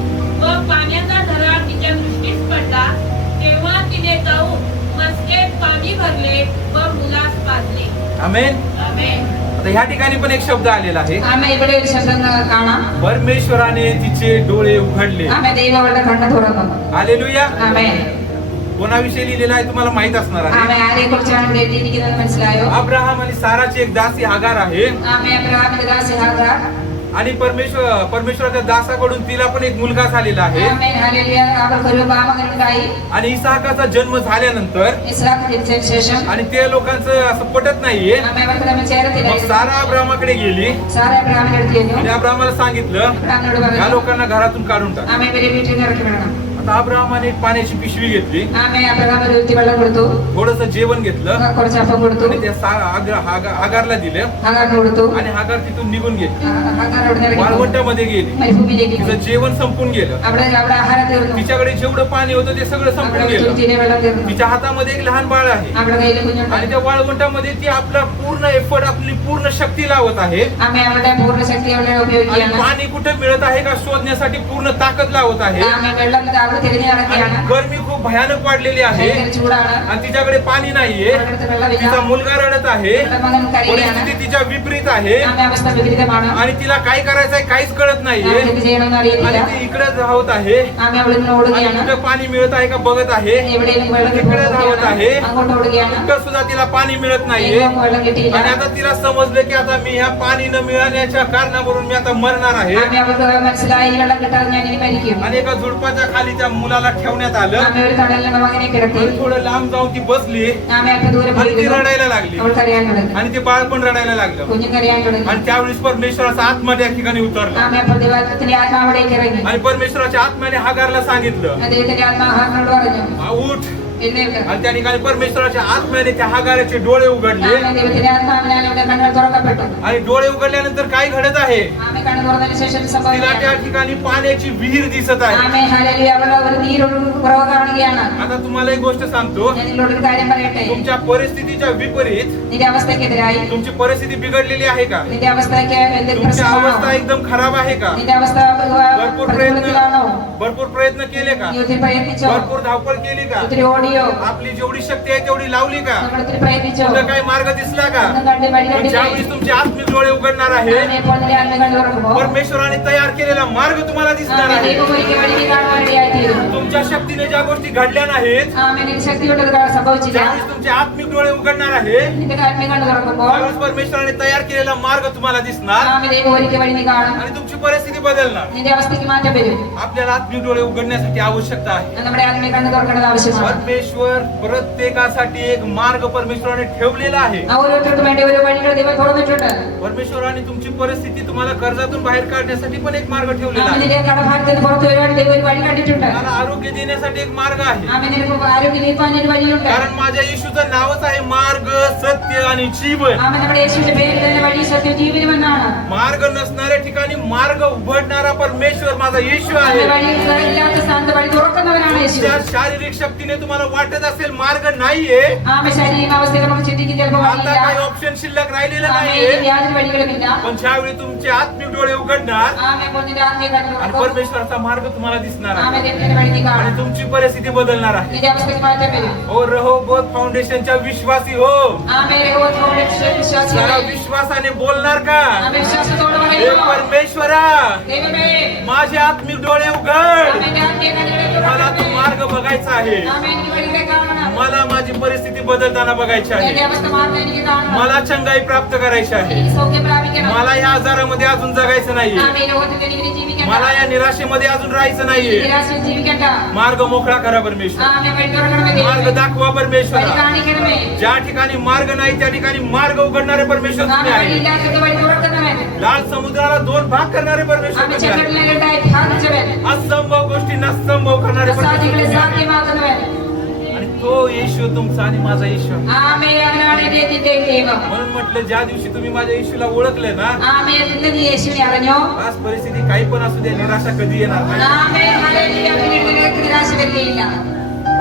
व पाण्याचा झरा तिच्या दृष्टीस पडला. तेव्हा तिने जाऊन मस्केत पाणी भरले व मुलास पाजले. आमेन. आमेन. आता ह्या ठिकाणी पण एक शब्द आलेला आहे, ആമേൻ. ഇവിടെ ഒരു ശബ്ദം കാണാം. परमेश्वराने तिचे डोळे उघडले. ആമേൻ. ദൈവം അവളുടെ കണ്ണ് തുറന്നു. हालेलुया. ആമേൻ. कोणाविषयी लिहिलेला आहे तुम्हाला माहित असणार आहे. ആമേൻ. ആരെ കുറിച്ചാണ് ഇവിടെ എഴുതിയിരിക്കുന്നത് മനസ്സിലായോ? अब्राहम आणि साराची एक दासी हागार आहे, ആമേൻ. അബ്രഹാമിന്റെ ദാസി ഹാഗാർ. आणि परमेश्वराच्या दासाकडून तिला पण एक मुलगा झालेला आहे. ആമേൻ. ഹല്ലേലൂയ. അവർക്കൊരു പാപങ്ങളുണ്ടായി. आणि इसाकाचा जन्म झाल्यानंतर ഇസ്ഹാക്ക് ജനിച്ചതിന് ശേഷം आणि ते लोकांचं असं पटत नाहीये, ആമേൻ. അവർക്ക് തമ്മിൽ मग ചേരത്തില്ലായിരുന്നു. सारा अब्रामाकडे गेली സാറ അബ്രഹാമിന്റെ അടുത്ത് ചെന്നു. आणि अब्रामाला सांगितलं, അബ്രഹാമിനോട് या പറഞ്ഞു, लोकांना घरातून काढून टाक. ആമേൻ. ഇവരെ വീട്ടിൽ നിന്ന് ഇറക്കി വിടണം. आता अब्रामाने एक पाण्याची पिशवी घेतली, ആമേൻ. അബ്രഹാം ഒരു കുത്തി വെള്ളം കൊടുത്തു. थोडस जेवण घेतलं കുറച്ച് അപ്പം കൊടുത്തു. आणि त्या हागारला दिलं ഹാഗാറിന് കൊടുത്തു. आणि हागार तिथून निघून गेली, ഹാഗാർ അവിടെ നിന്ന് ഇറങ്ങി പോയി. वाळवंटामध्ये गेली. മരുഭൂമിയിലേക്ക് പോയി. तिचं जेवण संपून गेलं, അവിടെ ആഹാരം തീർന്നു. तिच्याकडे जेवढं पाणी होतं ते सगळं संपून അവിടെ गेलं. തുരുത്തിയിലെ വെള്ളം തീർന്നു. तिच्या हातामध्ये एक लहान बाळ आहे അവിടെ കയ്യിൽ കുഞ്ഞുണ്ട്. आणि त्या वाळवंटामध्ये ती आपला पूर्ण एफर्ट, आपली पूर्ण शक्ती लावत आहे ആമേ. അവരുടെ പൂർണ്ണ ശക്തി അവിടെ आणि ഉപയോഗിക്കുകയാണ്. पाणी कुठे मिळत आहे का शोधण्यासाठी पूर्ण ताकद लावत आहे. ആമേ. വെള്ളം അവിടെ തിരിഞ്ഞു നടക്കുകയാണ്. आणि गरमी खूप भयानक वाढलेली आहे ഭയങ്കര ചൂടാണ്. आणि तिच्याकडे पाणी नाहीये. അവരുടെ അടുത്ത് വെള്ളമില്ല. तिचा मुलगा रडत आहे, അവരുടെ മകൻ കരയുകയാണ്. परिस्थिती तिच्या विपरीत आहे ആമേ. അവസ്ഥ വിപരീതമാണ്. आणि तिला काय करायचंय काहीच कळत नाहीये ആമേ. എന്ത് ചെയ്യണമെന്ന് അറിയത്തില്ല. आणि ती इकडे धावत आहे ആമേ. അവിടെ നിന്ന് आणि ഓടുകയാണ്. कुठे पाणी मिळत आहे का बघत आहे. എവിടെയും വെള്ളം इकडे धावत आहे, അങ്ങോട്ട് ഓടുകയാണ്. कुठं सुद्धा तिला पाणी मिळत नाहीये. എങ്ങും വെള്ളം കിട്ടിയില്ല. आणि आता तिला समजलं की आता मी ह्या पाणी न मिळाल्याच्या कारणावरून मी आता मरणार आहे. ആമേ. അവർക്ക് മനസ്സിലായി ഈ വെള്ളം കിട്ടാതെ ഞാൻ ഇനി മരിക്കും. आणि एका झुडपाच्या खाली त्या मुलाला ठेवण्यात आलं ആമേ. ഒരു തണലിന് മകനെ കിടത്തി. आणि थोडं लांब जाऊन ती बसली ആമേ. അല്പ ദൂരം आणि ती പോയിരുന്നു. रडायला लागली അവൾ കരയാൻ തുടങ്ങി. आणि ते बाळ पण रडायला लागलं. കുഞ്ഞു കരയാൻ തുടങ്ങി. आणि त्यावेळेस परमेश्वराचा आत्मा त्या ठिकाणी उतरला ആമേ. അപ്പോൾ ദൈവത്തിന്റെ ആത്മാവിടേക്ക് ഇറങ്ങി. आणि परमेश्वराच्या आत्म्याने हागारला सांगितलं, അദ്ദേഹത്തിന്റെ ആത്മാ ഹാഗാറിനോട് പറഞ്ഞു, उठ. എഴുന്നേൽക്ക്. आणि त्या ठिकाणी परमेश्वराच्या आत्म्याने त्या हागाराचे डोळे उघडले ആമേ. ദൈവത്തിന്റെ ആത്മാവിനാൽ അവിടെ കണ്ണുകൾ തുറക്കപ്പെട്ടു. आणि डोळे उघडल्यानंतर काय घडत आहे, ആമേ. കണ്ണു തുറന്നതിന് ശേഷം तिला സംഭവിക്കുകയാണ്. त्या ठिकाणी पाण्याची विहीर दिसत आहे. ആമേ. ഹല്ലേലൂയ. അവിടെ ഒരു നീരൊഴുക്ക് കുറവ് കാണുകയാണ്. आता तुम्हाला एक गोष्ट सांगतो, ഞാൻ നിങ്ങളോട് ഒരു കാര്യം പറയട്ടെ. तुमच्या परिस्थितीच्या विपरीत നിന്റെ അവസ്ഥക്കെതിരായി, तुमची परिस्थिती बिघडलेली आहे का, നിന്റെ അവസ്ഥയ്ക്ക് എന്തെങ്കിലും तुमची പ്രശ്നമാണോ? अवस्था एकदम खराब आहे का, നിന്റെ അവസ്ഥ പ്രതികൂലത്തിലാണോ? भरपूर प्रयत्न केले का, നീ ഒത്തിരി പ്രയത്നിച്ചോ? भरपूर धावपळ केली का, ഒത്തിരി ഓടിയോ? आपली जेवढी शक्ती आहे तेवढी लावली का, നമ്മൾ ഒത്തിരി പ്രയത്നിച്ചോ? तुला काही मार्ग दिसला का. ഒന്നും കണ്ട് വഴി पण കണ്ടില്ലേ? ज्यावेळी तुमचे आत्मिक डोळे उघडणार आहे, ആമേ. ഇപ്പോൾ നിന്റെ ആത്മകണ്ണ് തുറക്കുമ്പോൾ परमेश्वराने तयार केलेला मार्ग तुम्हाला दिसणार ആമേ. आहे. ദൈവം ഒരിക്കൽ വഴി നീ കാണുവാനിടയായിത്തീരും. तुमच्या शक्तीने ज्या गोष्टी घडल्या नाहीत, ആമേ. നിന്റെ ശക്തി കൊണ്ട് അത് സംഭവിച്ചില്ല. ज्यावेळी तुमचे आत्मिक डोळे उघडणार आहे, നിന്റെ ആത്മകണ്ണ് തുറക്കുമ്പോൾ त्यावेळेस परमेश्वराने तयार केलेला मार्ग तुम्हाला दिसणार ആമേ. ദൈവം ഒരിക്കൽ വഴി നീ കാണും. आणि तुमची परिस्थिती बदलणार. നിന്റെ അവസ്ഥയ്ക്ക് മാറ്റം വരും. आपल्याला आत्मिक डोळे उघडण्यासाठी आवश्यकता आहे. നമ്മുടെ ആത്മീയ കണ്ണ് തുറക്കേണ്ടത് ആവശ്യമാണ്. परमेश्वर प्रत्येकासाठी एक मार्ग परमेश्वराने ठेवलेला आहे. ഓരോരുത്തർക്കും വേണ്ടി ഒരു വഴികൾ ദൈവം തുറന്നിട്ടുണ്ട്. परमेश्वराने तुमची परिस्थिती तुम्हाला कर्जातून बाहेर काढण्यासाठी पण एक मार्ग ठेवलेला आहे. നിന്റെ കടഭാരത്തിൽ നിന്ന് പുറത്തു വരുവാൻ ദൈവം ഒരു വഴി കണ്ടിട്ടുണ്ട്. तुम्हाला आरोग्य देण्यासाठी एक मार्ग आहे. നിനക്ക് ആരോഗ്യം ലഭിക്കാൻ ഒരു വഴിയുണ്ട്. कारण माझ्या येशूचं नावच आहे मार्ग, सत्य आणि जीवन. നമ്മുടെ യേശുവിന്റെ പേരിൽ തന്നെ വഴി സത്യം ജീവനും എന്നാണ്. मार्ग नसणाऱ्या ठिकाणी मार्ग उघडणारा परमेश्वर माझा येशू आहे. വഴിയില്ലാത്ത സ്ഥാനത്ത് വഴി തുറക്കുന്നവനാണ് യേശു. त्या शारीरिक शक्तीने तुम्हाला वाटत असेल मार्ग नाहीये, ശാരീരിക അവസ്ഥയിൽ നമുക്ക് ചിന്തിക്കും ചിലപ്പോൾ आता काही ऑप्शन शिल्लक राहिलेलं नाहीये. യാതൊരു വഴികളുമില്ല. पण ज्यावेळी तुमचे आत्मिक डोळे उघडणार നിന്റെ ആത്മീയ आणि കണ്ണുകൾ परमेश्वराचा मार्ग तुम्हाला दिसणार आहे ദൈവത്തിന്റെ വഴി നീ आणि കാണും. तुमची परिस्थिती बदलणार आहे. നിന്റെ അവസ്ഥയ്ക്ക് മാറ്റം വരും. ओ रहोबोत फाउंडेशनच्या विश्वासी हो, जरा विश्वासाने बोलणार का? വിശ്വാസത്തോടെ हे പറയുന്നു. परमेश्वरा, ദൈവമേ, माझे आत्मिक डोळे उघड. എന്റെ ആത്മീയ കണ്ണുകളെ मला तो തുറക്കണമേ. मार्ग बघायचा आहे. എനിക്ക് വഴികളെ കാണണം. मला माझी परिस्थिती बदलताना बघायची എന്റെ आहे. അവസ്ഥ മാറുന്നത് എനിക്ക് കാണണം. मला चंगाई प्राप्त करायची आहे. എനിക്ക് സൗഖ്യം പ്രാപിക്കണം. मला या आजारामध्ये अजून जगायचं नाहीये. ഈ ലോകത്തിൽ എനിക്ക് ജീവിക്കണ്ട. मला या निराशेमध्ये अजून राहायचं नाहीये. നിരാശയിൽ ജീവിക്കണ്ട. मार्ग मोकळा करा परमेश्वर. വഴി തുറക്കണമേ मार्ग ദൈവമേ. दाखवा വഴി परमेश्वर. കാണിക്കണമേ. ज्या ठिकाणी मार्ग नाही त्या ठिकाणी मार्ग उघडणारे परमेश्वर तुम्ही आहे. വഴിയില്ലാത്തത് വഴി തുറക്കുന്നവൻ. लाल समुद्राला दोन भाग करणारे परमेश्वर तुम्ही आहे. ചെങ്കടലിനെ രണ്ടായി ഭാഗിച്ചവൻ. असंभव गोष्टींना संभव करणारे परमेश्वर അസാധ്യങ്ങളെ तुम्ही आहे. സാധ്യമാക്കുന്നവൻ. आणि तो येशू तुमचा आणि माझा येशू आहे. ആമേൻ. അവനാണ് എന്റെ നിന്റെ ദൈവം. म्हणून म्हटलं ज्या दिवशी तुम्ही माझ्या येशूला ओळखले ना, ആമേൻ. ഇന്ന് നീ യേശുവിനെ അറിഞ്ഞോ? आज परिस्थिती काही पण असू द्या, निराशा कधी येणार नाही. ആമേൻ. ഹല്ലേലൂയ. പിന്നീട് നിനക്ക് നിരാശ വരികയില്ല.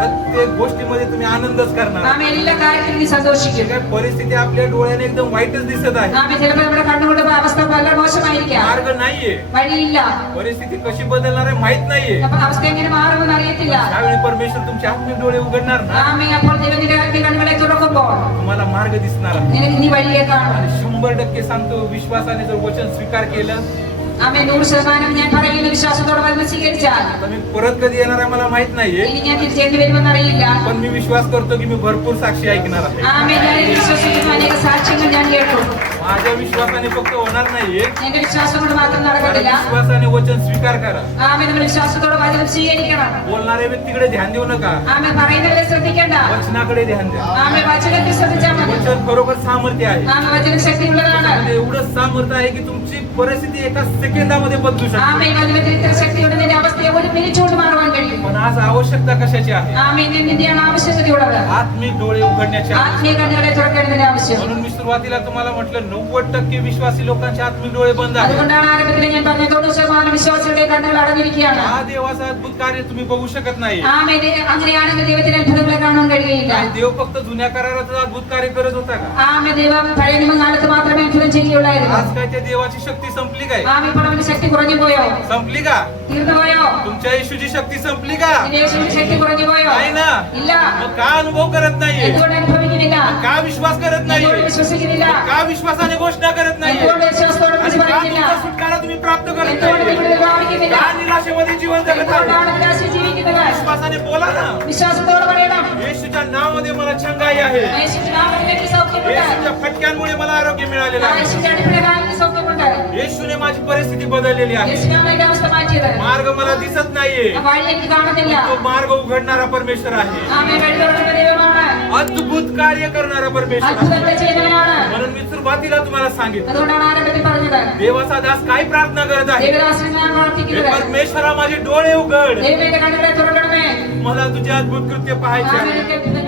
प्रत्येक गोष्टीमध्ये तुम्ही आनंदच करणार. ആമേൻ. എല്ലാ കാര്യത്തിലും നീ സന്തോഷിക്കും. काय परिस्थिती आपल्या डोळ्याने एकदम वाईटच दिसत आहे. ആമേൻ. ചിലപ്പോൾ നമ്മുടെ കണ്ണുകൊണ്ട് അവസ്ഥ വളരെ മോശമായിരിക്കാം. मार्ग नाहीये. വഴിയില്ല. परिस्थिती कशी बदलणार आहे माहित नाहीये. അപ്പൊ അവസ്ഥ എങ്ങനെ മാറുമെന്ന് അറിയത്തില്ല. त्यावेळी परमेश्वर तुमचे आत्मिक डोळे उघडणार ना, ആമേൻ. അപ്പോൾ ദൈവം നിന്റെ ആത്മീയ കണ്ണുകളെ തുറക്കുമ്പോൾ तुम्हाला मार्ग दिसणार आहे. നിനക്ക് നീ വഴിയെ കാണും. आणि 100% सांगतो, विश्वासाने जर वचन स्वीकार केलं ആമേൻ. 100% ഞാൻ പറയുന്ന വിശ്വാസത്തോടെ വചനം സ്വീകരിച്ചാൽ तर मी परत कधी येणार आहे मला माहित नाहीये. ഇനി ഞാൻ തിരിച്ചേണ്ടി വരുമെന്ന് അറിയില്ല. पण मी विश्वास करतो की मी भरपूर साक्षी ऐकणार आहे. ആമേൻ. ഞാൻ ഇതിൽ വിശ്വസിക്കുന്നു. അനേക സാക്ഷ്യങ്ങൾ ഞാൻ കേട്ടു. माझ्या विश्वासाने फक्त होणार नाहीये, എന്റെ വിശ്വാസം കൊണ്ട് മാത്രം तर നടക്കത്തില്ല. विश्वासाने वचन स्वीकार करा. ആമേൻ. നമ്മൾ വിശ്വാസത്തോടെ വചനം സ്വീകരിക്കണം. बोलणाऱ्या व्यक्तीकडे ध्यान देऊ नका, ആമേൻ. പറയുന്നവരെ ശ്രദ്ധിക്കണ്ട. वचनाकडे ध्यान द्या. ആമേൻ. വചനത്തിൽ ശ്രദ്ധിച്ചാൽ മതി. वचन खरोखर सामर्थ्य आहे. ആമേൻ. वचനം ശക്തിയുള്ളതാണ്. म्हणजे एवढं सामर्थ्य आहे की तुमची परिस्थिती एका सेकंदामध्ये बदलू शकते. ആമേൻ. വചനത്തിൽ ഇത്ര ശക്തിയുണ്ട്. നിന്റെ അവസ്ഥയെ ഒരു മിനിറ്റ് കൊണ്ട് മാറുവാൻ കഴിയും. पण आज आवश्यकता कशाची आहे? ആമേൻ. നിന്റെയാണ് ആവശ്യകതയുള്ളത്. आत्मिक डोळे उघडण्याची आवश्यकता. ആത്മീയ കണ്ണുകളെ തുറക്കേണ്ടതിന്റെ ആവശ്യം. म्हणून मी सुरुवातीला तुम्हाला म्हटलं 90% विश्वासी लोकांचे आत्मिक डोळे बंद आहेत. അതുകൊണ്ടാണ് ആരംഭത്തിൽ ഞാൻ പറഞ്ഞ 90% വിശ്വാസികളുടെ കണ്ണുകൾ അടഞ്ഞിരിക്കുകയാണ്. हा देवाचा अद्भुत कार्य तुम्ही बघू शकत नाही. ആമേൻ. അങ്ങനെയാണെങ്കിൽ ദൈവത്തിന് അത്ഭുതങ്ങളെ കാണാൻ കഴിയുകയില്ല. काय देव फक्त जुन्या करारातच अद्भुत कार्य करत होता का? ആമേൻ. ദൈവം പഴയ നിയമകാലത്ത് മാത്രമേ അത്ഭുതം ചെയ്യുകയുള്ളായിരുന്നു. आज काय त्या देवाची शक्ती संपली काय? ആമേൻ. ഇപ്പോൾ അവന്റെ ശക്തി കുറഞ്ഞു പോയോ? संपली का? തീർന്നു പോയോ? तुमच्या येशूची शक्ती संपली का? നിന്റെ യേശുവിന്റെ ശക്തി കുറഞ്ഞു പോയോ? नाही ना. ഇല്ല. मग का अनुभव करत नाहीये? എന്തുകൊണ്ട് അനുഭവിക്കുന്നില്ല? का विश्वास करत എന്തുകൊണ്ട് नाहीये? വിശ്വസിക്കുന്നില്ല? का विश्वासाने घोषणा करत नाहीये? എന്തുകൊണ്ട് വിശ്വാസത്തോടെ आणि വിളിച്ചു का പറയുന്നില്ല? तुमचा सुटकारा तुम्ही प्राप्त करत എന്തുകൊണ്ട് नाहीये? നിങ്ങളുടെ പ്രാപിക്കുന്നില്ല? का निराशेमध्ये जीवन जगत आहे? എന്തുകൊണ്ടാണ് നിരാശയിൽ ജീവിക്കുന്നത്? विश्वासाने बोला ना. വിശ്വാസത്തോടെ പറയണം. येशूच्या नावामध्ये मला छंगाई आहे. യേശുവിന്റെ നാമത്തിൽ എനിക്ക് സൗഖ്യമുണ്ട്. येशूच्या फटक्यांमुळे मला आरोग्य मिळालेलं आहे. യേശുവിന്റെ അടിപ്പിണരാൽ എനിക്ക് സൗഖ്യമുണ്ട്. येशूने माझी परिस्थिती बदललेली आहे. യേശുവിനാണ് എന്റെ അവസ്ഥ മാറ്റിയത്. मार्ग मला दिसत नाहीये, ആ വഴി എനിക്ക് കാണുന്നില്ല. तो मार्ग उघडणारा परमेश्वर आहे. ആമേൻ. വഴി തുറക്കുന്ന ദൈവമാണ്. अद्भुत कार्य करणारा परमेश्वर आहे. അത്ഭുതങ്ങളെ ചെയ്യുന്നവനാണ്. म्हणून मी सुरुवातीला तुम्हाला सांगितलं, അതുകൊണ്ടാണ് ആരംഭത്തിൽ പറഞ്ഞത്. देवाचा दास काय प्रार्थना करत आहे? ദൈവദാസനെ ഞാൻ हे പ്രാർത്ഥിക്കുന്നത്. परमेश्वरा माझे डोळे उघड, ദൈവത്തിന്റെ കണ്ണുകളെ തുറക്കണമേ. मला तुझे अद्भुत कृत्य पाहायचे ആമേൻ. आहे. എനിക്ക്